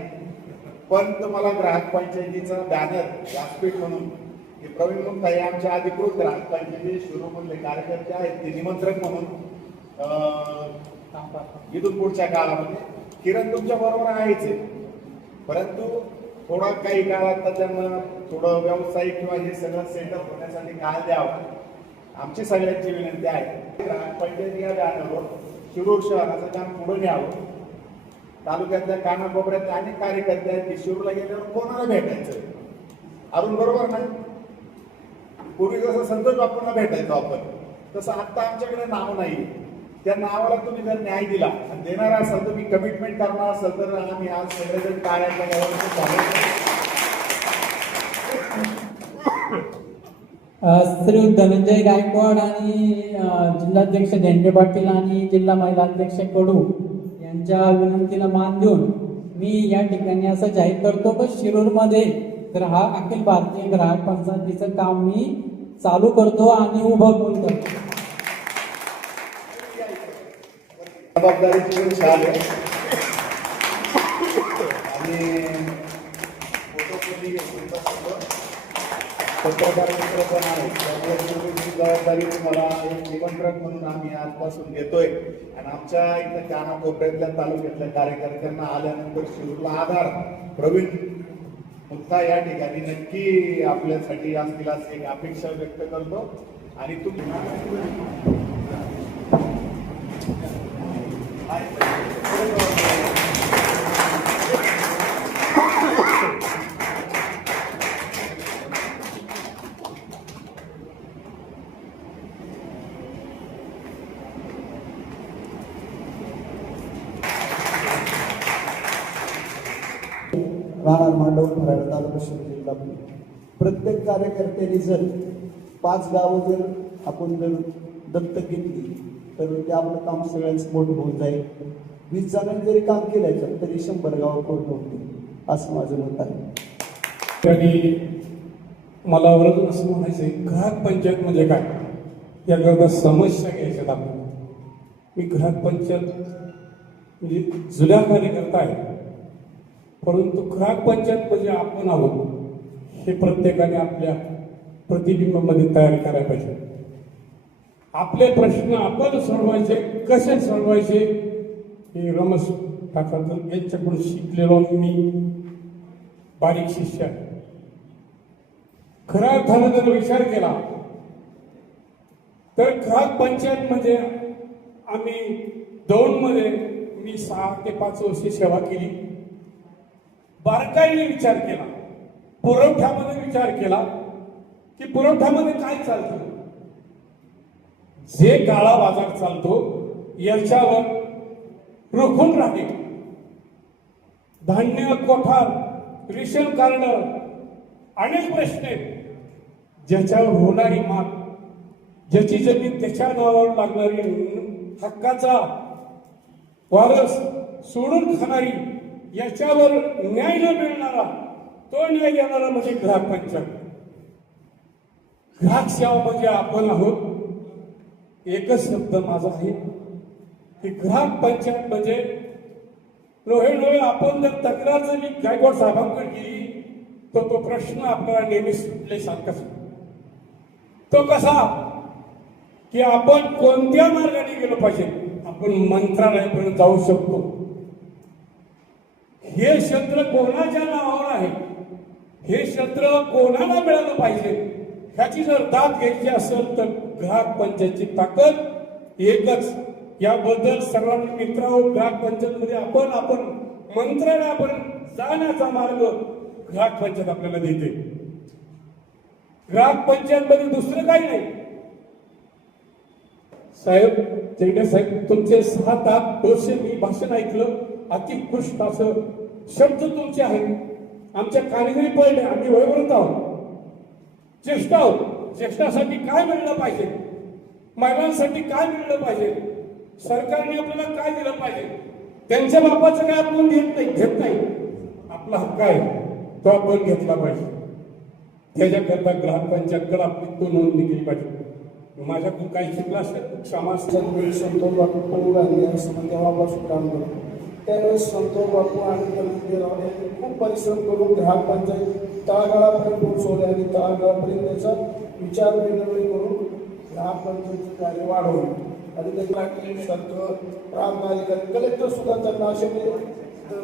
पण तुम्हाला ग्राहक पंचायतीचा बॅनर व्यासपीठ म्हणून हे प्रवीण मुक्ता हे आमच्या अधिकृत ग्राहक पंचायती शिरूरमधले कार्यकर्ते आहेत ते निमंत्रक म्हणून इथून पुढच्या काळामध्ये किरण तुमच्या बरोबर आहेच आहे परंतु थोडा काही काळात त्यांना थोडं व्यावसायिक किंवा हे सगळं सेटअप होण्यासाठी काळ द्यावा आमची सगळ्यांची विनंती आहे ग्रामपंचायत या बॅनरवर शिरूर शहराचं काम पुढे न्यावं. तालुक्यातल्या कानाकोपऱ्यातले अनेक कार्यकर्ते आहेत की शिरूरला गेल्यावर कोणाला भेटायचं अरुण बरोबर ना. पूर्वी जसं संतोष बापूंना भेटायचो आपण तसं आता आमच्याकडे नाव नाही. त्या नावाला तुम्ही जर न्याय दिला आणि देणारा असाल तुम्ही कमिटमेंट करणार असाल तर आम्ही आज सगळेजण टाळ्यांच्या श्री धनंजय गायकवाड आणि जिल्हाध्यक्ष धेंडे पाटील आणि जिल्हा महिला अध्यक्ष कडू यांच्या विनंतीला मान देऊन मी या ठिकाणी असं जाहीर करतो की शिरूरमध्ये अखिल भारतीय ग्राहक पंचायतीचं काम मी चालू करतो आणि उभं पण करतो. जबाबदारीची पण छान आहे आणि पत्रकार मित्र पण आहे त्यामुळे जबाबदारी तुम्हाला एक निमंत्रक म्हणून आम्ही आजपासून घेतोय. आणि आमच्या इथं कानाकोपऱ्यातल्या तालुक्यातल्या कार्यकर्त्यांना आल्यानंतर शिरूरला आधार प्रवीण मुक्ता या ठिकाणी नक्की आपल्यासाठी असतील अशी एक अपेक्षा व्यक्त करतो. आणि तुम्ही राहणार मांडव फराड तालुका शिरूर जिल्हा पुणे. प्रत्येक कार्यकर्त्यांनी जर 5 गावं जर आपण जर दत्तक घेतली तर ते आपलं काम सगळ्यांचं मोठं होऊन जाईल. 20 जणांनी जरी काम केलं तरी 100 गावं पूर्ण होतील असं माझं मत आहे. त्यांनी मला वरतून असं म्हणायचंय ग्राहक पंचायत म्हणजे काय याकरता समस्या घ्यायच्यात आपल्याला. मी ग्राहक पंचायत म्हणजे जुन्या कार्यकर्ता आहे परंतु ग्राहक पंचायत म्हणजे आपण आहोत हे प्रत्येकाने आपल्या प्रतिबिंबामध्ये तयार करायला पाहिजे. आपले प्रश्न आपण सोडवायचे कसे सोडवायचे हे रमेश ठाकरे यांच्याकडून शिकलेलो मी बारीक शिष्य आहे. खऱ्या अर्थानं जर विचार केला तर ग्राहक पंचायत म्हणजे आम्ही दौंडमध्ये मी 6 ते 5 वर्षे सेवा केली. बारकाईने विचार केला, पुरवठ्यामध्ये विचार केला की पुरवठ्यामध्ये काय चालतं. जे काळा बाजार चालतो याच्यावर रोखून राहते. धान्य कोठार रेशन कार्ड अनेक प्रश्न आहेत ज्याच्यावर होणारी माग ज्याची जमीन त्याच्या नावावर लागणारी हक्काचा वारस सोडून खाणारी याच्यावर न्याय न मिळणारा तो न्याय देणारा म्हणजे ग्राहक पंचायत. ग्राहक सेवा म्हणजे आपण आहोत. एकच शब्द माझा आहे की ग्राहक पंचायत म्हणजे लोहे आपण जर तक्रार जर मी गायकवाड साहेबांकडे केली तर तो प्रश्न आपल्याला नेहमी सुटल्यासारखाच. तो कसा की आपण कोणत्या मार्गाने गेलो पाहिजे. आपण मंत्रालयापर्यंत जाऊ शकतो. हे क्षेत्र कोणाच्या नावावर आहे हे क्षेत्र कोणाला मिळालं पाहिजे ह्याची जर दाद घ्यायची असेल तर ग्राहक पंचायतची ताकद एकच. याबद्दल सर्वांनी मित्रांनो ग्राहक पंचायतमध्ये आपण मंत्रालयापर्यंत जाण्याचा मार्ग ग्राहक पंचायत आपल्याला देते. ग्राहक पंचायत मध्ये दुसरं काही नाही. साहेब चेंडे साहेब तुमचे 6 वर्षे मी भाषण ऐकलं. अतिकृष्ट असं शब्द तुमचे आहेत. आमच्या कानेगिरी पडले. आम्ही वयोवृद्ध आहोत, ज्येष्ठ आहोत. ज्येष्ठासाठी काय मिळलं पाहिजे, महिलांसाठी काय मिळलं पाहिजे, सरकारने आपल्याला काय दिलं पाहिजे, त्यांच्या बापाचं काय आपण घेत नाही. आपला हक्क आहे तो आपण घेतला पाहिजे. त्याच्याकरता ग्राहक पंचायतकडे आपली तो नोंदणी केली पाहिजे. माझ्याकडून काही शिकला असेल समाज संतोष बापू गांधी यांनी तेव्हापासून काम करतो. त्यावेळेस संतोष बापू आणि दलितराव यांनी खूप परिश्रम करून ग्राहक पंचायत तळागाळापर्यंत पोहोचवले आणि तळागाळापर्यंत त्याचा विचार विनिमय करून ग्राहक पंचायतीचे कार्य वाढवले. आणि त्याच्यानंतर प्रांत अधिकारी कलेक्टर सुद्धा त्यांना असे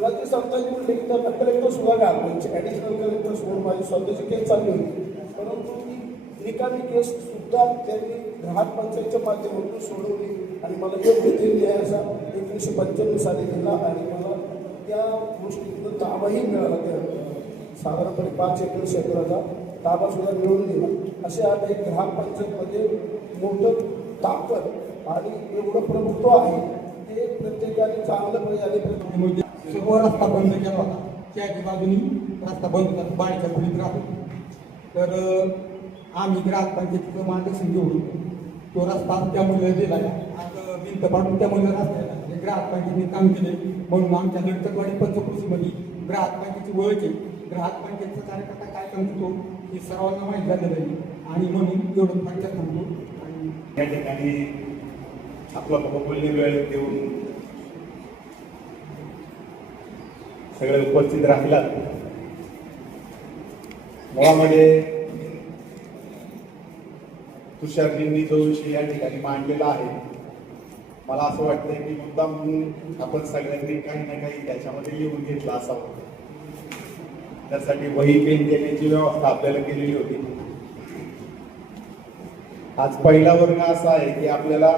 राज्य सरकारने म्हणले की त्यांना कलेक्टर सुद्धा घालवायचे. ॲडिशनल कलेक्टर सोडून माझी स्वतःची केस चालली होती परंतु ती निकामी केस सुद्धा त्यांनी ग्राहक पंचायतच्या माध्यमातून सोडवली आणि मला योग्य ते न्याय असा 1995 साली दिला आणि मला त्या गोष्टीतून ताबाही मिळाला. त्या साधारणपणे 5 एकर क्षेत्राचा ताबा सुद्धा मिळवून दिला. असे आता एक ग्राहक पंचायतमध्ये मोठं ताकद आणि एवढं प्रभुत्व आहे ते प्रत्येकाने चांगलं प्रकारे सर्व रस्ता बंद केला होता. त्याच्या बाजूनी रस्ता बंद होता, बाळीच्या खोलीत राहतो. तर आम्ही ग्राहक पंचायतीचं मार्गदर्शन घेऊन तो रस्ता त्या मुलीला दिला. आज भिंत पाडून त्या मुलीला रस्ता ग्राहक पंचायतीने काम केले. म्हणून आमच्या लडतरवाडी पंचकृषीमध्ये ग्राहक पंचायतीची ओळख आहे. ग्राहक पंचायतीचा कार्यकर्ता काय करतो हे सर्वांना माहीत झालेलं आहे आणि म्हणून एवढं पंचायत सांगतो. आणि या ठिकाणी आपला बहुमूल्य वेळ देऊन सगळे उपस्थित राहिलात. मुळामध्ये तुषारजींनी जो विषय या ठिकाणी मांडलेला आहे, मला असं वाटतंय की मुद्दा म्हणून आपण सगळ्यांनी काही ना काही त्याच्यामध्ये लिहून घेतला असावं. त्यासाठी वही पेन देण्याची व्यवस्था आपल्याला केलेली होती. आज पहिला वर्ग असा आहे की आपल्याला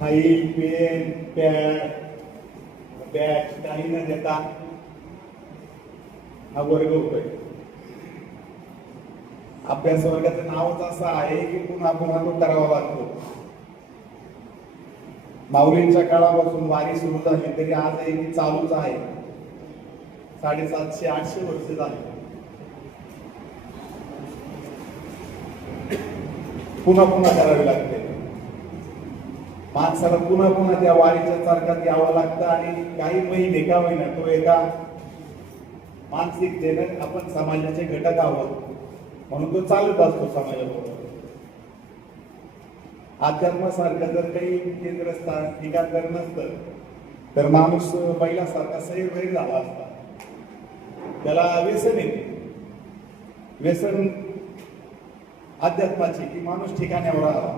फाईल, पेन, पॅड, बॅग काही न देता हा वर्ग होतोय. अभ्यास वर्गाचं नावच असं आहे की पुन्हा पुन्हा तो करावा लागतो. माऊलींच्या काळापासून वारी सुरू झाली तरी आजही ती चालूच आहे. 750-800 वर्ष झाली. पुन्हा पुन्हा करावी लागते. माणसाला पुन्हा पुन्हा त्या वारीच्या चारकात यावं लागतं आणि काही महिने का महिना तो एका मानसिकतेने आपण समाजाचे घटक आहोत म्हणून तो चालत असतो समाजाबरोबर. अध्यात्मासारखं जर काही केंद्रस्थान ठिकाण नसतं तर माणूस पहिल्यासारखा सैरभैर झाला असता. त्याला व्यसन येते. व्यसन अध्यात्माची की माणूस ठिकाण्यावर आला.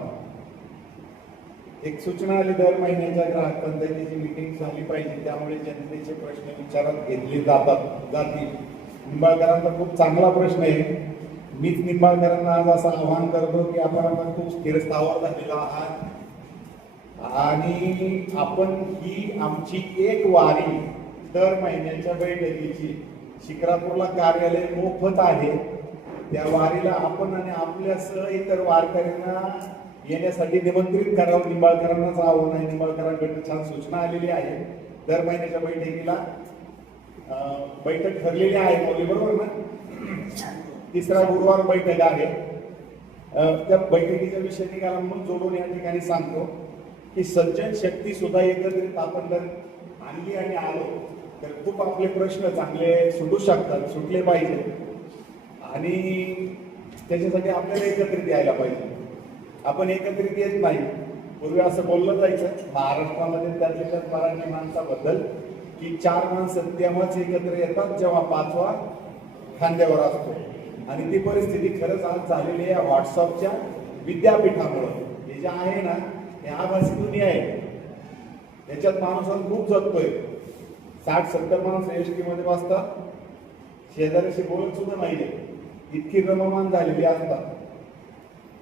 एक सूचना आली दर महिन्याच्या ग्राहक पंचायतीची मीटिंग झाली पाहिजे. त्यामुळे जनतेचे प्रश्न विचारात घेतले जातील. निंबाळकरांचा खूप चांगला प्रश्न आहे. मीच निंबाळकरांना आज असं आवाहन करतो की आपण आता खूप स्थिरस्थावर झालेलो आहात आणि आपण ही आमची एक वारी दर महिन्याच्या बैठकीची शिक्रापूरला कार्यालय मोफत आहे. त्या वारीला आपण आणि आपल्यासह इतर वारकऱ्यांना येण्यासाठी निमंत्रित करावं. निंबाळकरांनाच आव्हान आहे. निंबाळकरांकडे छान सूचना आलेली आहे. दर महिन्याच्या बैठकीला बैठक ठरलेली आहे. मौली बरोबर ना? 3रा गुरुवार बैठक आहे. त्या बैठकीच्या विषय निघाला म्हणून जोडून या ठिकाणी सांगतो की सज्जन शक्ती सुद्धा एकत्रित आपण जर आणली आणि आलो तर खूप आपले प्रश्न चांगले सुटू शकतात, सुटले पाहिजे आणि त्याच्यासाठी आपल्याला एकत्रित यायला पाहिजे. आपण एकत्रित येत नाही. पूर्वी असं बोललं जायचं महाराष्ट्रामध्ये त्यातल्या त्यात मराठी माणसाबद्दल की 4 माणसं तेव्हाच एकत्र येतात जेव्हा 5वा खांद्यावर असतो. आणि ती परिस्थिती खरंच आज झालेली आहे व्हॉट्सअपच्या विद्यापीठामुळे. हे जे आहे ना हे आभासी दुनिया आहे. त्याच्यात माणूस खूप जगतोय. 60-70 माणसं एसटी मध्ये बसतात, शेजाऱ्याशी बोलत सुद्धा नाहीये. इतकी रममान झालेली असतात.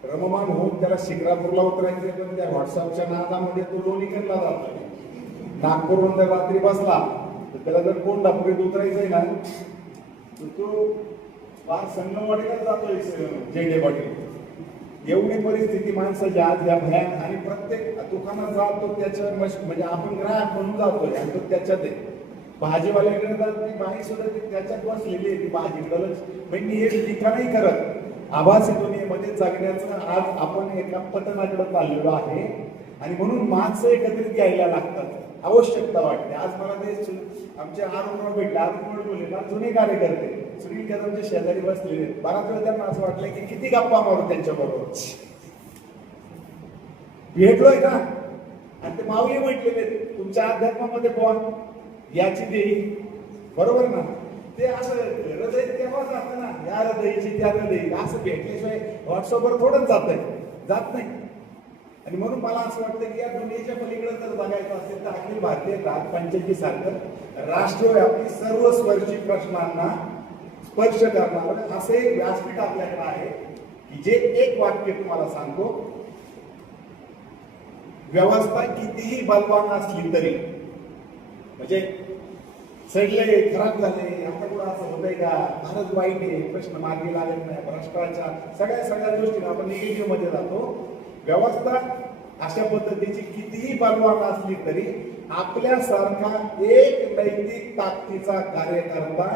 रममान होऊन त्याला शिक्रापूरला उतरायचे पण त्या व्हॉट्सअपच्या नादामध्ये तो लोणीकडला जातो. नागपूरहून जर रात्री बसला तर त्याला जर कोण डापुरीत उतरायचंय ना तर तो फार संगमवाडीला जातोय झेंडे पाटील. एवढी परिस्थिती माणसाची आज या भयान आणि प्रत्येक दुकानात जातो त्याच्या म्हणजे आपण ग्राहक म्हणून जातोय आणि तो त्याच्यात आहे. भाजीवाल्याकडे जात ती बाई सुद्धा त्याच्यात बसलेली आहे. ती भाजीकडे म्हणजे हे ठिकाणही करत आभासी दुनियेमध्ये जगण्याचं आज आपण एका पतनाकडे चाललेलो आहे आणि म्हणून माणसं एकत्रित यायला लागतात. आवश्यकता वाटते. आज मला ते आमचे आरुणराव भेटले. आरुणराव बोलले मला जुने कार्यकर्ते सुनील कदमच्या शेजारी बसलेले. बराच वेळ त्यांना असं वाटलं की किती गप्पा मारू त्यांच्या बरोबर. भेटलोय ना आणि ते माऊली म्हटलेले तुमच्या अध्यात्मामध्ये कोण याची देई बरोबर ना. ते असं हृदय तेव्हाच असतं ना या हृदयची त्या हृदयी असं भेटल्याशिवाय व्हॉट्सअपवर थोडंच जात नाही. आणि म्हणून मला असं वाटतं की या दुनियेच्या पलीकडे जर बघायचं असेल तर अखिल भारतीय ग्राहक पंचायतीसारखं राष्ट्रव्यापी सर्व स्पर्शी प्रश्नांना स्पर्श करणारं असे व्यासपीठ आपल्याकडे आहे. की जे एक वाक्य तुम्हाला सांगतो, व्यवस्था कितीही बलवान असली तरी, म्हणजे सडले, खराब झाले, आता कुठं असं होतंय का, भारत वाईट आहे, प्रश्न मार्गी लागत नाही, भ्रष्टाचार, सगळ्या गोष्टी आपण निगेटिव्ह मध्ये जातो. व्यवस्था अशा पद्धतीची कितीही बलवान असली तरी आपल्यासारखा एक नैतिक ताकदीचा कार्यकर्ता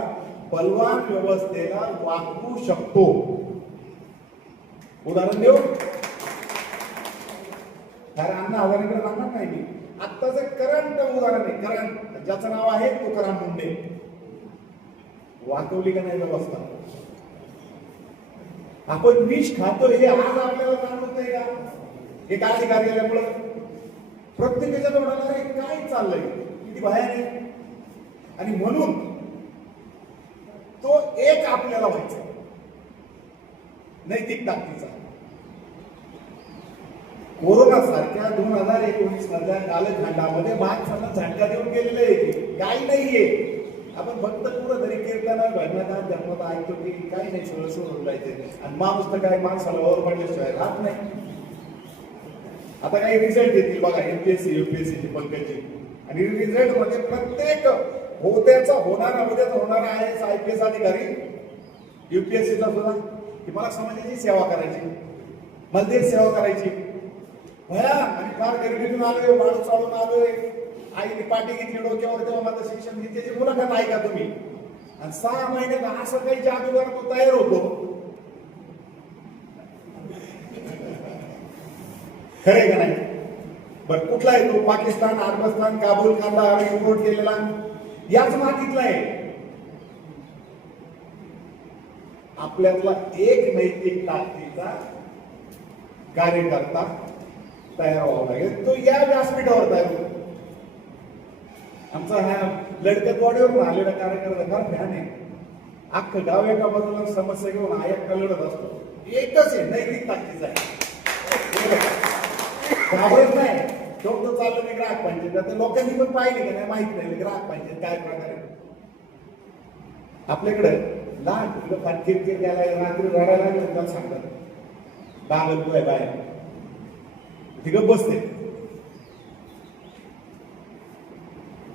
बलवान व्यवस्थेला वाकवू शकतो. उदाहरण देऊ, कारण अण्णा हजारेकडे जाणार नाही मी. आत्ताचं करंट उदाहरण आहे, करंट ज्याचं नाव आहे तुकाराम मुंडे. वाकवली का नाही व्यवस्था? आपण विष खातो हे आज आपल्याला जाणवतंय का? हे काय अधिकारी आल्यामुळं प्रत्येकाच्या तोंडाला काय चाललंय, किती भयानक. आणि म्हणून तो एक आपल्याला व्हायचा नैतिक ताकदीचा. कोरोना सारख्या 2019 मधल्या कालखंडामध्ये माणसांना झटका देऊन गेलेलं आहे, काही नाहीये. आपण फक्त कुठंतरी कीर्तनात भजनात धर्मात ऐकतो की काही नाही, सगळं सोडून जायचे. आणि माणूस तर काय माणसाला वर पडल्याशिवाय राहत नाही. आता काही रिझल्ट येतील बघा, एमपीएससी युपीएससी पंकजची, आणि रिझल्ट मध्ये प्रत्येक उद्याचा होणारा आयएस IPS अधिकारी युपीएससीचा सुद्धा की मला समाजाची सेवा करायची, मला देश सेवा करायची. भया आणि फार गरिबीतून आलोय, वाळू चालून आलोय, आईने पाठी घेतली डोक्यावर, तेव्हा माझं शिक्षण घेतली, त्याची मुलाखत ऐका तुम्ही. आणि 6 महिन्यात असं काही जादूगार तो तयार होतो. खरे का नाही? बरं, कुठला आहे तो? पाकिस्तान, अफगाणिस्तान, काबूल, कांदाहार इम्पोर्ट केलेला याच मातीतला आहे. आपल्यातला एक नैतिक ताकदीचा कार्यकर्ता तयार व्हावा लागेल. तो या व्यासपीठावर तयार होतो. आमचा हा लडकतवाडीवरून आलेला कार्यकर्ता फार फॅन आहे. अख्खं गाव एका बाजूला समस्या घेऊन एकटा लढत असतो. एकच आहे, नैतिक ताकदीचा आहे. घाबरत नाही. डॉक्टर चाललं मी ग्राहक पंचायत, लोकांनी पण पाहिजे का नाही माहित नाही ग्राहक पंचायत काय प्रकारे. आपल्याकडे लहान मुलं फार किरकिर द्यायला, रात्री रडायला लागलं त्याला सांगतात बागल तू आहे बाहेर, तिघ बसते.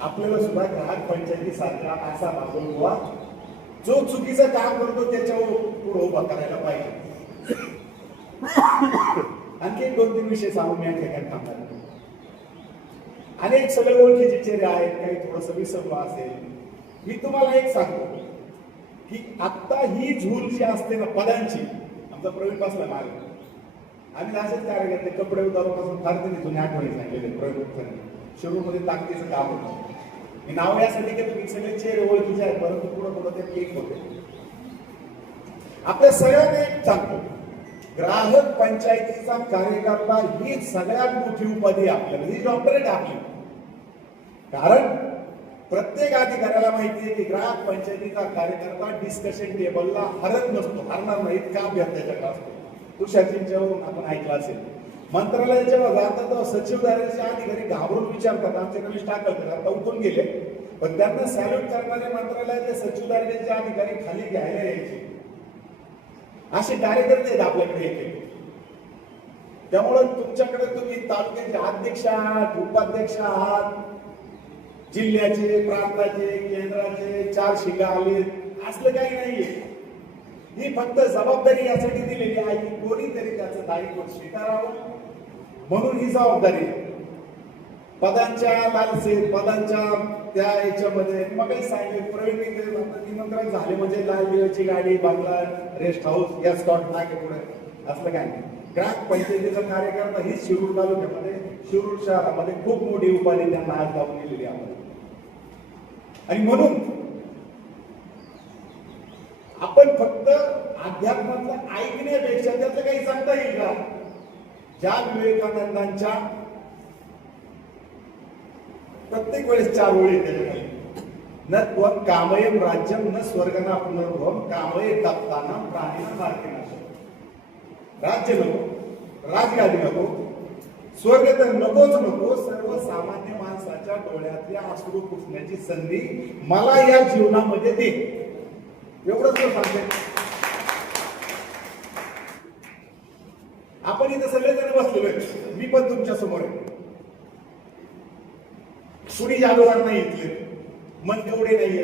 आपल्याला सुद्धा ग्राहक पंचायती सारखा असा बाबा जो चुकीचं काम करतो त्याच्यावर पुढे उभा करायला पाहिजे. आणखी 2-3 विषय सांगून मी या ठिकाणी थांबणार. अनेक सगळे ओळखीचे चेहरे आहेत, काही थोडस विसरलो असेल. मी तुम्हाला एक सांगतो की आता ही झूल जी असते ना पदांची, आमचा प्रवीण बसला मागे, आम्ही असेच कार्यकर्ते कपडे उतारूपासून फार तरी जुन्या आठवणी सांगलेले. प्रवीण शिरूरमध्ये ताकदीचं काम होतं. मी नाव यासाठी की तुम्ही सगळे चेहरे ओळखीचे आहेत, परंतु पुढे ते क्लिक होते. आपल्या सगळ्यांना एक सांगतो, ग्राहक पंचायतीचा कार्यकर्ता ही सगळ्यात मोठी उपाधी आपल्याला, ही डॉक्टरेट आपली. कारण प्रत्येक अधिकाऱ्याला माहिती आहे की ग्राहक पंचायतीचा कार्यकर्ता डिस्कशन टेबलला हरत नसतो, हरणार नाही, काम त्याच्याकडे असतो. तुषारजींच्यावरून आपण ऐकलं असेल. मंत्रालयात जेव्हा जातात तेव्हा सचिवालयाचे अधिकारी घाबरून विचारतात, आमचे रमेश टाकल आता उठून गेले, पण त्यांना सॅल्यूट करणारे मंत्रालयातले सचिवालयाचे अधिकारी खाली घ्यायला यायचे. असे कार्यकर्ते आहेत आपल्याकडे एक. त्यामुळे तुमच्याकडे तुम्ही तालुक्याचे अध्यक्ष आहात, उपाध्यक्ष आहात, जिल्ह्याचे, प्रांताचे, केंद्राचे 4 शिगा आले, असलं काही नाहीये. ही फक्त जबाबदारी यासाठी दिलेली आहे की कोणीतरी त्याचं दायित्व स्वीकारावं. म्हणून ही जबाबदारी पदांच्या लालसेत, पदांच्या त्या याच्यामध्ये मग सांगितलं प्रवीण निमंत्रण झाले म्हणजे लाल दिव्याची गाडी, बंगला, रेस्ट हाऊस, या स्पॉट नाके पुढे असलं काय नाही. ग्राहक पंचायतीचा कार्यकर्ता ही शिरूर तालुक्यामध्ये, शिरूर शहरामध्ये खूप मोठी उपाधी त्यांना आज लावून दिलेली आहे. आणि म्हणून आपण फक्त अध्यात्मातलं ऐकण्यापेक्षा त्यातलं काही सांगता येईल का? ज्या विवेकानंदांच्या प्रत्येक वेळेस 4 ओळी त्याच्याकडे, न त्वं कामयेम राज्यम न स्वर्गना पुनर्भवम कामये तप्ताना प्राणीना मार्गेनाशम. राज्य नको, राजगादी नको, स्वर्ग तर नकोच नको, सर्वसामान्य माणसाच्या डोळ्यातल्या अश्रू पुसण्याची संधी मला या जीवनामध्ये दे. एवढंच सांगते. आपण इथं सगळेजण बसलेलो आहे, मी पण तुमच्या समोर आहे. कुणी जादूगार नाही इथले, मन तेवढे नाहीये.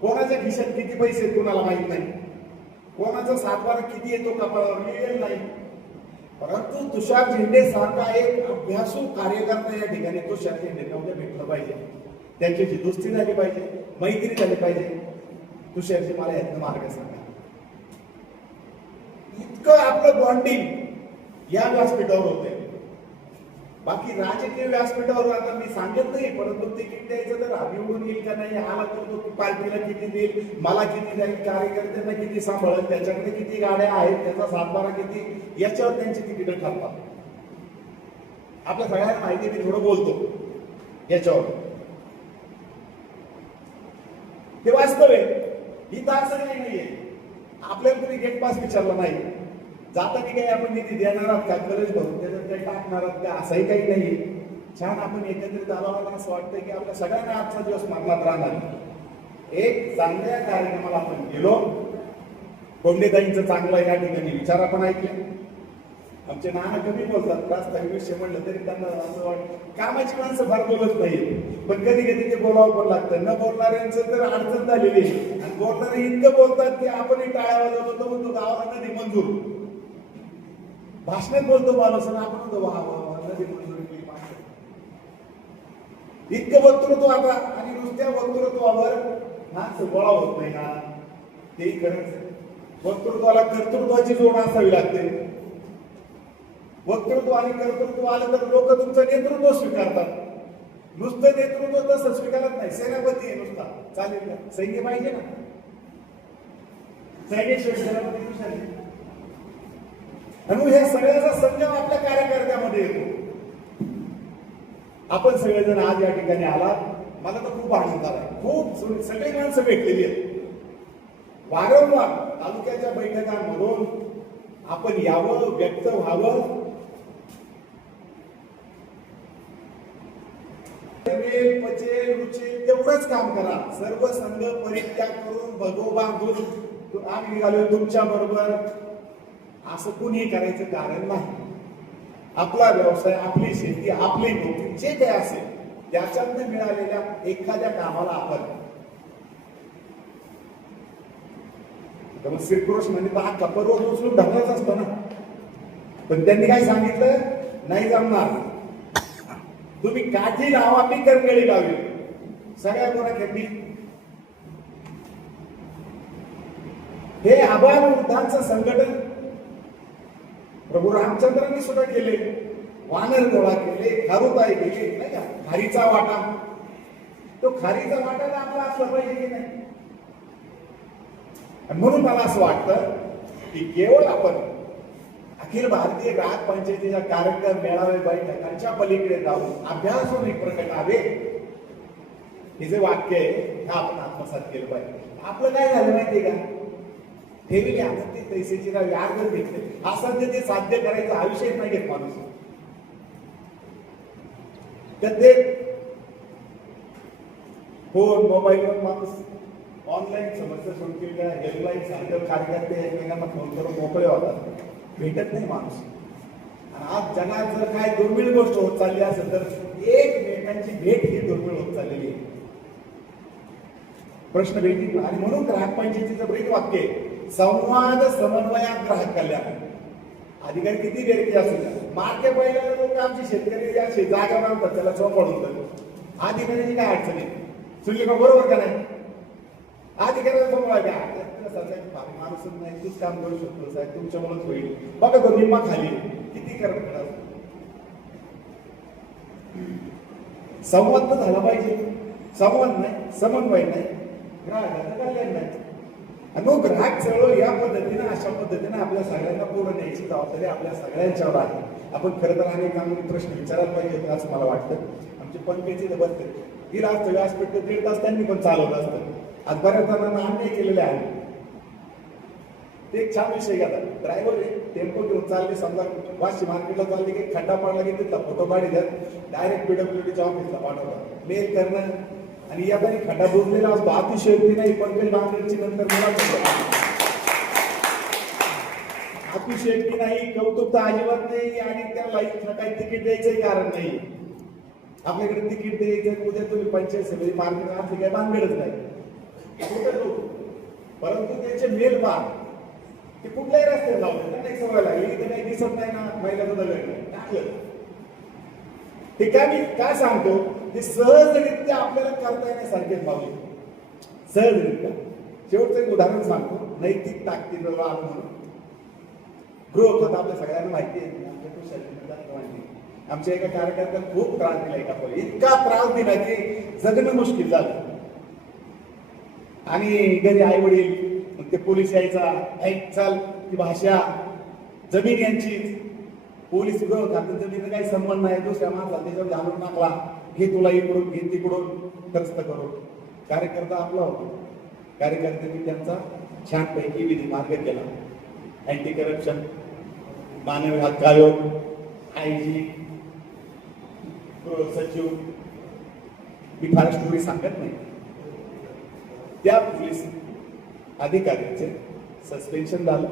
कोणाच्या खिशात किती पैसे आहेत कुणाला माहित नाही, कोणाचा सातबारा किती येतो कपाळावर लिहिलेलं नाही. परंतु तुषार झेंडे सारखा एक अभ्यासू कार्यकर्ता या ठिकाणी तुषार झेंडेंना उद्या भेटलं पाहिजे. त्यांच्याशी दोस्ती झाली पाहिजे, मैत्री झाली पाहिजे. तुषारजी मला यातनं मार्ग सांगा. इतकं आपलं बॉन्डिंग या व्यासपीठावर होते. बाकी राजकीय व्यासपीठावर आता मी सांगत नाही, परंतु तिकीट द्यायचं तर निवडून येईल का नाही, आला तर तो पार्टीला किती देईल, मला किती जाईल, कार्यकर्त्यांना किती सांभाळेल, त्याच्याकडे किती गाड्या आहेत, त्याचा सातबारा किती, याच्यावर त्यांची तिकीट ठरतात. आपल्या सगळ्यांना माहिती, मी थोडं बोलतो याच्यावर. ते वास्तव आहे, ही असं काही नाहीये. आपल्याला तरी गेट पास विचारला नाही, जाताना काही आपण निधी देणार आहात का, गरज भरून त्याच्यात काही टाकणार आहात का, असंही काही नाहीये. छान आपण एकत्रित आलो आहोत, असं वाटतंय की आपल्या सगळ्यांना आजचा दिवस मरणात राहणार. एक चांगल्या कार्यक्रमाला आपण गेलो, कोंडेताईंचं चांगलं या ठिकाणी विचार आपण ऐकले. आमचे नाना कमी बोलतात, प्रास्ताविक विषय म्हणलं तरी त्यांना असं वाटतं. कामाची माणसं फार बोलत नाहीये, पण कधी कधी ते बोलावं पण लागतं. न बोलणाऱ्यांचं तर अडचण झालेली आहे, आणि बोलणारे इतकं बोलतात की आपणही टाळ्या वाजवतो, म्हणतो गावाला नदी मंजूर. भाषणात बोलतो माणूस आणि आपण म्हणतो वा वा नदी मंजूर केली. इतकं वक्तृत्व आता, आणि नुसत्या वक्तृत्वावर माणसं गोळा होत नाही ना, तेही खरंच. वक्तृत्वाला कर्तृत्वाची जोड असावी लागते. वक्तृत्व आणि कर्तृत्व आलं तर लोक तुमचं नेतृत्व स्वीकारतात. नुसतं नेतृत्व तसं स्वीकारत नाही. सेनापती आहे नुसता चालेल का, सैन्य पाहिजे ना, सैन्याशिवाय सेनापती विचारले. आणि ह्या सगळ्याचा संगम आपल्या कार्यकर्त्यामध्ये येतो. आपण सगळेजण आज या ठिकाणी आलात, मला तर खूप आनंद आला. खूप सगळी माणसं भेटलेली आहेत. वारंवार तालुक्याच्या बैठकांमधून आपण यावं, व्यक्त व्हावं. पचेल रुचेल तेवढंच काम करा. सर्व संघ परित्याग करून भगोबांधून आम्ही निघालो तुमच्या बरोबर, असं कुणीही करायचं कारण नाही. आपला व्यवसाय, आपली शेती, आपली नोकरी जे काही असेल त्याच्यातनं मिळालेल्या एखाद्या कामाला आपण श्रीकृष्णाने तर हा कपरवर उचलून ढकलच असतो ना, पण त्यांनी काय सांगितलं, नाही जमणार. तुम्ही काठी लावा, मी करंगळी लावी. सगळ्या कोणासाठी हे आभार वृद्धांचं संघटन प्रभू रामचंद्रांनी सुद्धा केले. वानर गोळा केले, खारुताई केली, नाही का, खारीचा वाटा. तो खारीचा वाटाला आपला असला पाहिजे की नाही. आणि म्हणून मला असं वाटतं की केवळ आपण अखिल भारतीय ग्राहक पंचायतीच्या कार्यक्रम, मेळावे, बैठकांच्या पलीकडे जाऊन अभ्यास होऊन एक प्रकटावे, हे जे वाक्य आहे हे आपण आत्मसात केलं पाहिजे. आपलं काय झालं माहितीये का, ठेवली आपण ती पैशाची व्याज घेतले, असं ते साध्य करायचं आयुष्य नाही घेत माणूस. तर ते फोन, मोबाईलवर माणूस ऑनलाईन समस्या सोडतील, हेल्पलाईन सारखं कार्यकर्ते एकमेकांना फोन करून मोकळे होतात, भेटत नाही माणूस. आणि आज जगात जर काय दुर्मिळ गोष्ट होत चालली असेल तर एकमेकांची भेट ही दुर्मिळ होत चाललेली आहे. प्रश्न भेटी. आणि म्हणून ग्राहक पंचायतीचं ब्रीद वाक्य आहे, संवाद समन्वयात ग्राहक कल्याण. अधिकारी किती बेरकी असू द्या, मार्के पहिल्या लोक आमचे शेतकरी या जागा बांधतात, त्याला चौपडून जातात. अधिकाऱ्याची काय अडचण आहे, सुनले का बरोबर का नाही. अधिकाऱ्याला समोर घ्या, माणूस नाही, तूच काम करू शकतो साहेब, तुमच्यामुळेच होईल. बघा तो निम्मा खाली किती करत. संवाद तर झाला पाहिजे. संवाद नाही, समन्वय नाही, ग्राहकाचं कल्याण नाही. आणि मग ग्राहक चळवळ या पद्धतीने, अशा पद्धतीने आपल्या सगळ्यांना पुढे न्यायची जबाबदारी आपल्या सगळ्यांच्यावर आहे. आपण खरं तर अनेक प्रश्न विचारायला पाहिजे असं मला वाटतं. आमचे पंचायतीचे बसते ती रास्त व्यासपीठ 1.5 तास त्यांनी पण चालवलं असतं. आज बऱ्याच जणांना अन्याय केलेले आहे. ते एक छान विषय घेतात. ड्रायव्हर टेम्पो घेऊन चालले, समजा वाशी मार्केटला चालले की खड्डा पडला की तिथला फोटो काढी द्या, डायरेक्ट PWDच्या ऑफिसला पाठवतात. मेल करणं आणि या तरी खड्डा बुजलेला असतो, अतिशयोक्ती नाही. पंकज बांगरेची नंतर मला अतिशयोक्ती नाही, कौतुक तर अजिबात नाही आणि त्याला काही तिकीट द्यायचंही कारण नाही. आपल्याकडे तिकीट द्यायचं उद्या तुम्ही पंचायत समिती मार्केट असली काही भानगडच नाही. कुठं लोक. परंतु त्याचे मेल पहा ते कुठल्याही रस्त्यात लावले त्यांना एक सवय लागली इथे काही दिसत नाही ना महिला सुद्धा वेळ टाकलं. ते काय मी काय सांगतो ते सहजरित्या आपल्याला करता येण्यासारखेच मावले. सहजरित्या शेवटचं एक उदाहरण सांगतो. नैतिक ताकदीवर म्हणून गृह होता आपल्या सगळ्यांना माहिती आहे. आमच्या एका कार्यकर्त्याला खूप त्रास दिला एका पोरी. इतका त्रास दिला की जगणं मुश्किल झालं. आणि घरी आई वडील मग ते पोलीस यायचा ऐक चाल ती भाषा जमीन यांची पोलीस गृह खात्यात जमीन काही संबंध नाही. दुसऱ्या माणसाला त्याच्यावर घालून टाकला घे तुला इकडून घे तिकडून त्रस्त करून. कार्यकर्ता आपला होता. कार्यकर्त्यांनी त्यांचा छानपैकी विधी मार्ग केला. अँटी करप्शन मानवी हक्क आयोग आयजी गृह सचिव मी फार स्टोरी सांगत नाही. त्या पोलीस अधिकाऱ्यांचे सस्पेन्शन झालं.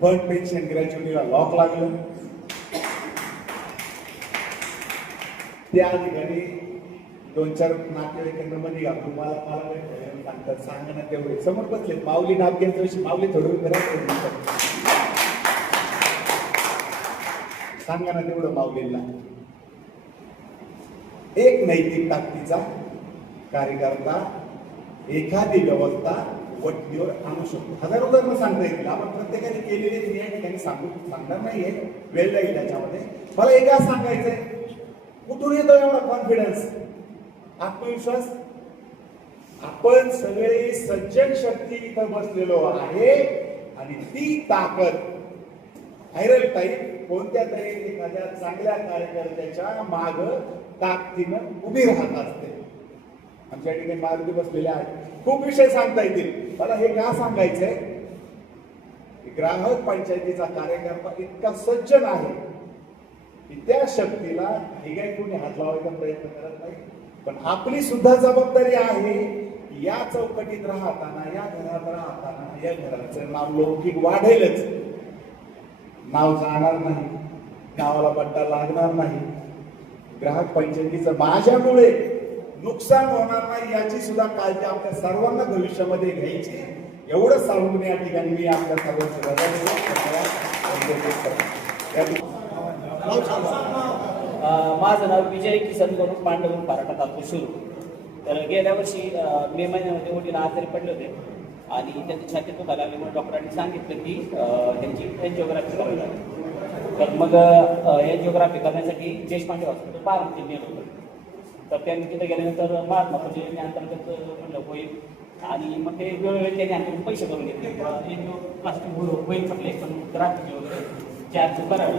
फंड पेन्शन ग्रॅज्युटीला लॉक लागलं. त्या अधिकारी 2-4 नातेवाईकांना मध्ये घालून मला सांगतात सांगा ना तेवढे समोर बसले माऊली नाव घेतलं माऊली थोडं सांगा ना तेवढं माऊलीला. एक नैतिक ताकदीचा कार्यकर्ता एखादी व्यवस्था वटणीवर आणू शकतो. हजारो उदाहरणं सांगता येतील. आपण प्रत्येकाने केलेले या ठिकाणी सांगणार नाहीये वेळ लागेल त्याच्यामध्ये. मला एका सांगायचंय कुठून येतो एवढा कॉन्फिडन्स आत्मविश्वास. आपण सगळे सज्जन शक्ती इथं बसलेलो आहे आणि ती ताकद व्हायरल टाईप कोणत्या तरी एखाद्या चांगल्या कार्यकर्त्याच्या माग ताकदीनं उभी राहत असते. आमच्या ठिकाणी मारुती बसलेले आहेत. खूप विषय सांगता येतील. मला हे का सांगायचंय ग्राहक पंचायतीचा कार्यकर्ता इतका सज्जन आहे की त्या शक्तीला हे काही कोणी हात लावायचा प्रयत्न करत नाही. पण आपली सुद्धा जबाबदारी आहे या चौकटीत राहताना या घरात राहताना या घराचं नाव लौकिक वाढेलच. नाव जाणार नाही. नावाला पट्टा लागणार नाही. ग्राहक पंचायतीचं माझ्यामुळे नुकसान होणार नाही याची सुद्धा काळजी आपल्या सर्वांना भविष्यामध्ये घ्यायची. एवढं सांगून या ठिकाणी मी आपल्या सर्वांचं माझं नाव विजय किसन करून पांडव पाराटा तालुका सुरू. तर गेल्या वर्षी मे महिन्यामध्ये वडील आजारी पडले होते आणि त्यांच्या छातीत दुखायला लागल्यामुळे डॉक्टरांनी सांगितलं की त्यांची एन्जिओग्राफी करावी लागेल. तर मग एन्जिओग्राफी करण्यासाठी देशपांडे हॉस्पिटल पारंती नेलं होतं. तर त्यांनी तिथे गेल्यानंतर महात्मा फुले अंतर्गत म्हणलं होईल आणि मग ते वेळोवेळी त्यांनी आणखी पैसे भरून घेतले. एनजीओ प्लास्टिक होईल म्हटले पण ग्राहक वगैरे चार्ज करावे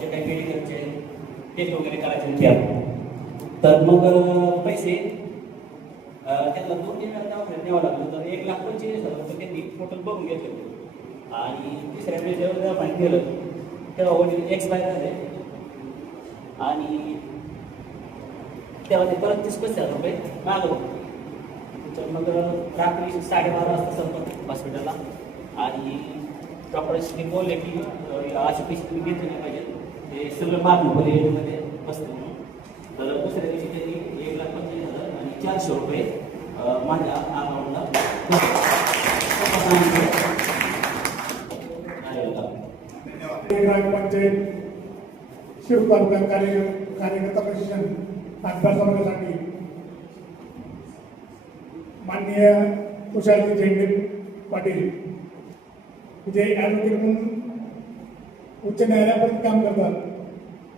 जे काही मेडिकलचे टेस्ट वगैरे करायचे त्या. तर मग पैसे त्यांना 2-3 वेळा दवाखान्यात न्यावं लागलं. तर 1,25,000 त्यांनी टोटल बघून घेतले आणि तिसऱ्या वेळेस जेव्हा दवाखान्यात गेलं तेव्हा वडील एक्सपायर झाले आणि तेव्हा ते परत 30,000 रुपये मागवलं. तर मग रात्री 12:30 वाजता संपर्क हॉस्पिटलला आणि डॉक्टरांशी बोलले की असे पैसे तुम्ही घेतले नाही पाहिजे ते सगळं मागणं बोलमध्ये बसतं म्हणून. तर दुसऱ्या दिवशी त्यांनी 1,25,000 आणि 400 रुपये माझ्या अकाउंटला ग्रामपंचायत शिव तालुका कार्यकर्ता प्रशिक्षण अभ्यासासाठी माननीय तुषारजी झेंडे पाटील जे ॲडव्होकेट म्हणून उच्च न्यायालयापर्यंत काम करतात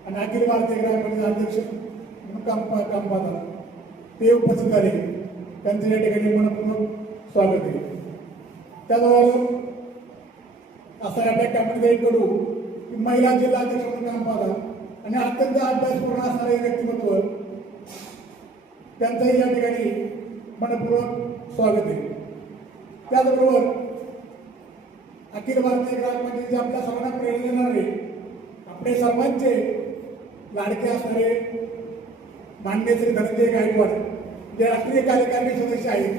आणि अखिल भारतीय ग्रामपंचायत अध्यक्ष म्हणून काम पाहतात. ते उपस्थित झाले. त्यांचं या ठिकाणी मनपूर्वक स्वागत आहे. त्याचबरोबर असं आपल्या कॅबिनेट करू की महिला जिल्हा अध्यक्ष म्हणून काम पाहतात आणि अत्यंत अभ्यासपूर्ण असणारे व्यक्तिमत्व त्यांचंही या ठिकाणी मनपूर्वक स्वागत आहे. त्याचबरोबर अखिल भारतीय ग्रामपंचायतीचे आपल्या सर्वांना प्रेरणा देणारे आपले सर्वांचे लाडके असणारे माननीय श्री धनंजय गायकवाड जे राष्ट्रीय कार्यकारिणी सदस्य आहेत.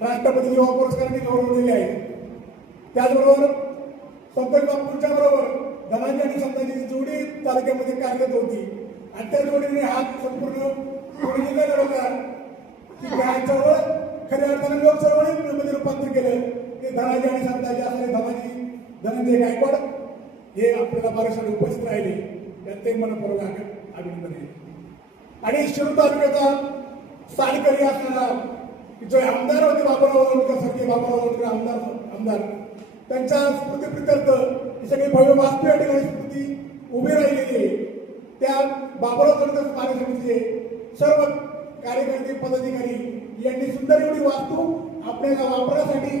राष्ट्रपती युवा पुरस्काराने गौरवलेले आहेत. त्याचबरोबर संतोष बापूंच्या बरोबर धनाजी आणि संतांची जोडी तालुक्यामध्ये कार्यरत होती आणि त्या जोडीने हा संपूर्ण पुणे जिल्हा लढवला की त्या चळवळ खऱ्या अर्थाने लोक चळवळीमध्ये रूपांतर केलं ते धनाजी आणि संताजी असणारे धनंजय गायकवाड हे आपल्याला महाराष्ट्रात उपस्थित राहिले त्यांचे मनपूर्वक अभिनंदन आहे. आणि शिरूर तालुक्याचा साडकरी असणारा जो आमदार होते बाबूराव लोणकर सारखे बाबूराव लोणकर आमदार त्यांच्या स्मृतीप्रित्यर्थ ही सगळी भव्य वास्तू या ठिकाणी स्मृती उभी राहिलेली आहे. त्या बाबूराव लोणकर स्मारक समितीचे सर्व कार्यकर्ते पदाधिकारी यांनी सुंदर एवढी वास्तू आपल्याला वापरण्यासाठी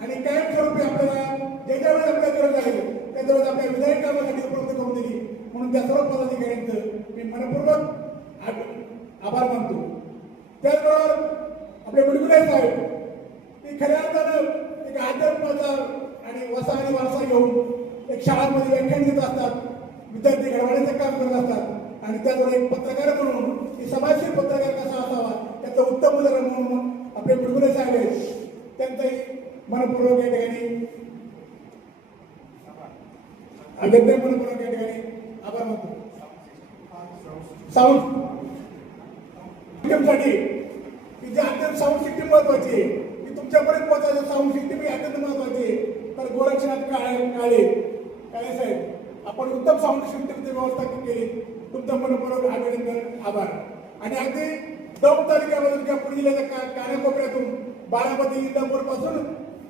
आणि कायमस्वरूपी आपल्याला ज्याच्या वेळेस आपल्याला गरज आहे त्याच्यावेळेस आपल्या विधायक कामासाठी उपलब्ध करून दिली म्हणून त्या सर्व पदाधिकाऱ्यांचं मी मनपूर्वक आभार मानतो. त्याचबरोबर आपले मुलगुले साहेब ते खऱ्या अर्थानं एक अध्यात्माचा आणि वसा आणि वारसा घेऊन एक शाळांमध्ये व्याख्यान देत असतात, विद्यार्थी घडवण्याचं काम करत असतात आणि त्याचबरोबर एक पत्रकार म्हणून की समाजशील पत्रकार कसा असावा त्याचं उत्तम उदाहरण म्हणून आपले मुलगुले साहेब आहेत. त्यांचंही मनपूर्वक या ठिकाणी मनपूर्वक या ठिकाणी आभार मानतो. साऊंड सिस्टमसाठी की जे अत्यंत साऊंड सिस्टीम महत्वाची आहे की तुमच्यापर्यंत पोहोचायचं साऊंड सिस्टीम ही अत्यंत महत्वाची आहे. तर गोरक्षनाथ काळे साहेब आपण उत्तम साऊंड सिस्टीमची व्यवस्था केली तुमचं मनपूर्वक अभिनंदन आभार. आणि अगदी दौंड तालुक्यामधून किंवा पुणे जिल्ह्याच्या कानाकोपऱ्यातून बारामती इंदापूर पासून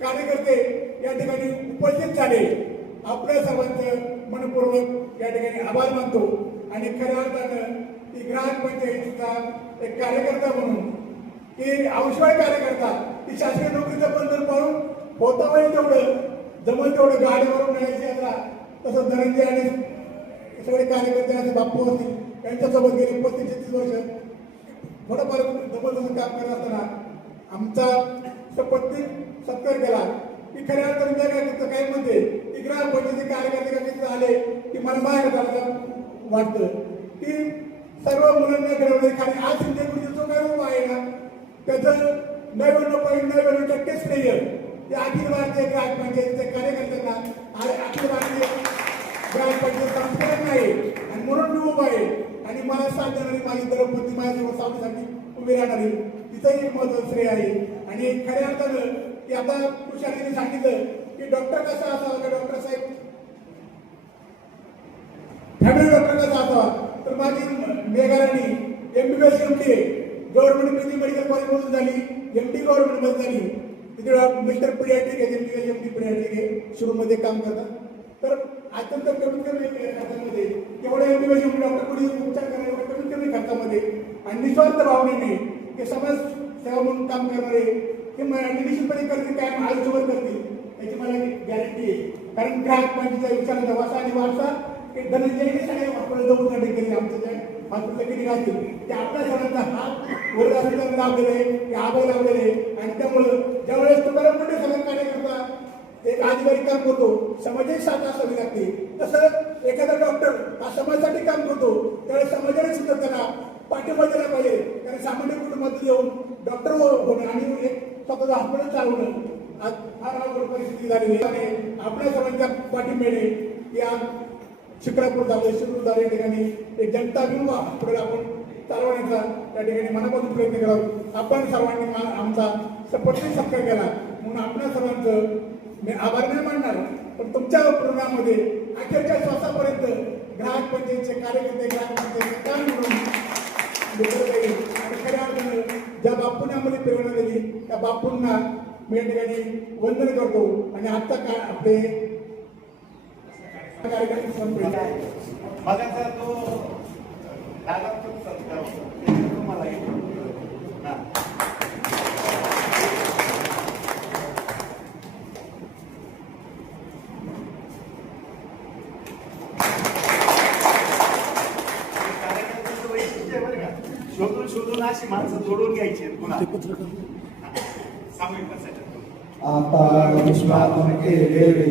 कार्यकर्ते या ठिकाणी उपस्थित झाले. आपल्या सर्वांचं मनपूर्वक या ठिकाणी आभार मानतो आणि खऱ्या अर्थानं ती ग्राहक पंचायतीचा एक कार्यकर्ता म्हणून की औषध कार्यकर्ता ती शासकीय नोकरीचं बंधन पाळून होता वेळी तेवढं जमल तेवढं गाडीवरून मिळायची यात्रा तसं धनंजय आणि सगळे कार्यकर्ते असे बापू असतील त्यांच्यासोबत गेली 35-36 वर्ष थोडंफार जबरदस्त काम करत असताना आमचा शपथविधी सत्कार केला की खऱ्या अर्थानं काही म्हणते की ग्राहक पंचायती कार्यकर्ते आले की मला बाहेर जायला वाटतं की सर्व मुलांना घडवणे खाली आज सिंधुदुर्ग जो काही उभा आहे ना त्याचं 99.99% श्रेय ते अखिल भारतीय ग्राहक पंचायतीच्या कार्यकर्त्यांना आणि अखिल भारतीय ग्राहक पंचायत संस्थांना आहे आणि म्हणून मी उभा आहे आणि मला साथ देणारी माझी द्रौपदी माझ्यासोबत सावलीसाठी उभी राहणारी तिथंही एक महत्वाचं श्रेय आहे. आणि खऱ्या अर्थानं की आता तुषारीने सांगितलं की डॉक्टर कसा असावा का डॉक्टर साहेब फॅमिली डॉक्टर कसा असावा तर माझी मेघाराणी MBBS MD गव्हर्नमेंट मेडिकल कॉलेजमधून झाली MD गव्हर्नमेंटमध्ये झाली तिथे मिस्टर पिडियाट्रिक आहे MD पिडियाट्रिक आहे शिरूरमध्ये काम करतात. तर अत्यंत कमीत कमी खर्चामध्ये तेवढ्या MBBS MD डॉक्टर कोणी उपचार करणारे कमीत कमी खर्चामध्ये आणि निस्वार्थ भावनेने ते समाज सेवा म्हणून काम करणारे ते निश्चितपणे करतील कायम आयुष्यभर करतील याची मला गॅरंटी आहे. कारण ग्राहक पंचायतीचा विचारांचा वासा आणि वारसा हे धनंजयने सगळ्या हॉस्पिटलचं उद्घाटन केले आमच्या हॉस्पिटल किती घालतील ते आपल्या सर्वांचा हात वर लावलेले आहे आभार लावलेले आहे. आणि त्यामुळं ज्यावेळेस तुकाराम मुंडे सगळं कार्यकर्ता एक अधिकारी काम करतो समाजाची साथ असावी लागते तसं एखादा डॉक्टर हा समाजासाठी काम करतो त्यावेळेस समाजाने सुद्धा त्याला पाठिंबा दिला पाहिजे. कारण सामान्य कुटुंबातून येऊन डॉक्टर होणं आणि एक स्वतःचं हॉस्पिटल चालवणं आज फार अवघड परिस्थिती झालेली आहे. आपल्या सर्वांच्या पाठिंब्याने या शिक्रापूर झालं शिरूर झालं या ठिकाणी एक जनता अभिमुख हॉस्पिटल आपण चालवण्याचा त्या ठिकाणी मनापासून प्रयत्न करावा. आपण सर्वांनी आमचा शपथविधी सत्कार केला म्हणून आपल्या सर्वांचं मी आभार नाही मानणार पण तुमच्या प्रोग्राममध्ये अखेरच्या श्वासापर्यंत ग्राहक पंचायतीचे कार्यकर्ते ग्राहक पंचायतीचे काम म्हणून आणि खऱ्या अर्थानं ज्या बापूंनी आम्हाला प्रेरणा दिली त्या बापूंना मी या ठिकाणी वंदन करतो. आणि आजचा काळ आपले कार्यक्रम संपलेला आहे. माझा तो तुम्हाला शोधून अशी माणसं जोडून घ्यायची पुन्हा आता निष्पादन केलेले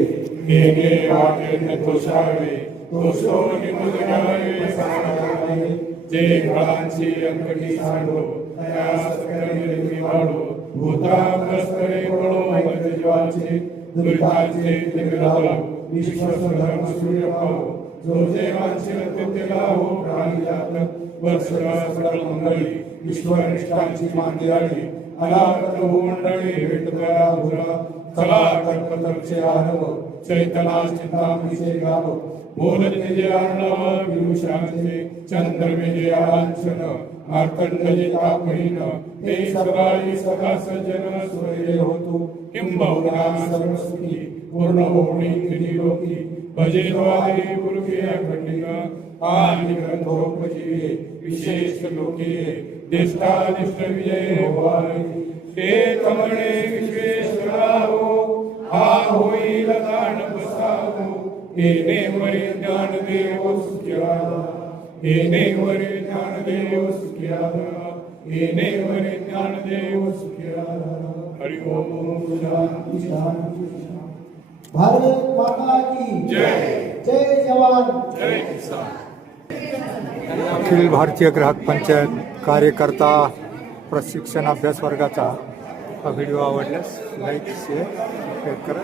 मेघे वाटेने तुषावे तुषोनी मुलगावे सारावे जे फळांची अंकटी सांडो त्यास करी वाढो भूता प्रस्तरे पडो जीवाचे दुरितांचे ते लावो विश्वास धर्म सूर्य पावो जो जे मानशील ते लावो प्राणी जात वर्षगा सकल मंगळी ईश्वर निष्ठांची मांदी आली अनाथ मंडळी भेटकरा भुरा चला कल्पतरचे आरव चैतना चिंतामणीचे गाव बोलत निजे अर्णव विदुषांचे चंद्रमेजे आलांछन मार्तंडजे तापहीन ते सदाई सदा सज्जन सूर्य होतो किंबहुना सर्वसुखी पूर्ण होणी निरोगी भजे द्वारे गुरुके खंडिका आणि ग्रंथोपजीवे विशेष लोके देष्टादिष्ट विजय होवारे ते कमणे विश्वेश्वरा हो हा होईल दान बसावो येणे वरे ज्ञान देव सुखियादा येणे वरे ज्ञान देव सुखियादा येणे वरे ज्ञान देव सुखियादा हरि ओम शांति शांति भारत माता की जय जय जवान जय किसान अखिल भारतीय ग्राहक पंचायत कार्यकर्ता प्रशिक्षण अभ्यास वर्गाचा हा व्हिडिओ आवडल्यास लाईक शेअर करा.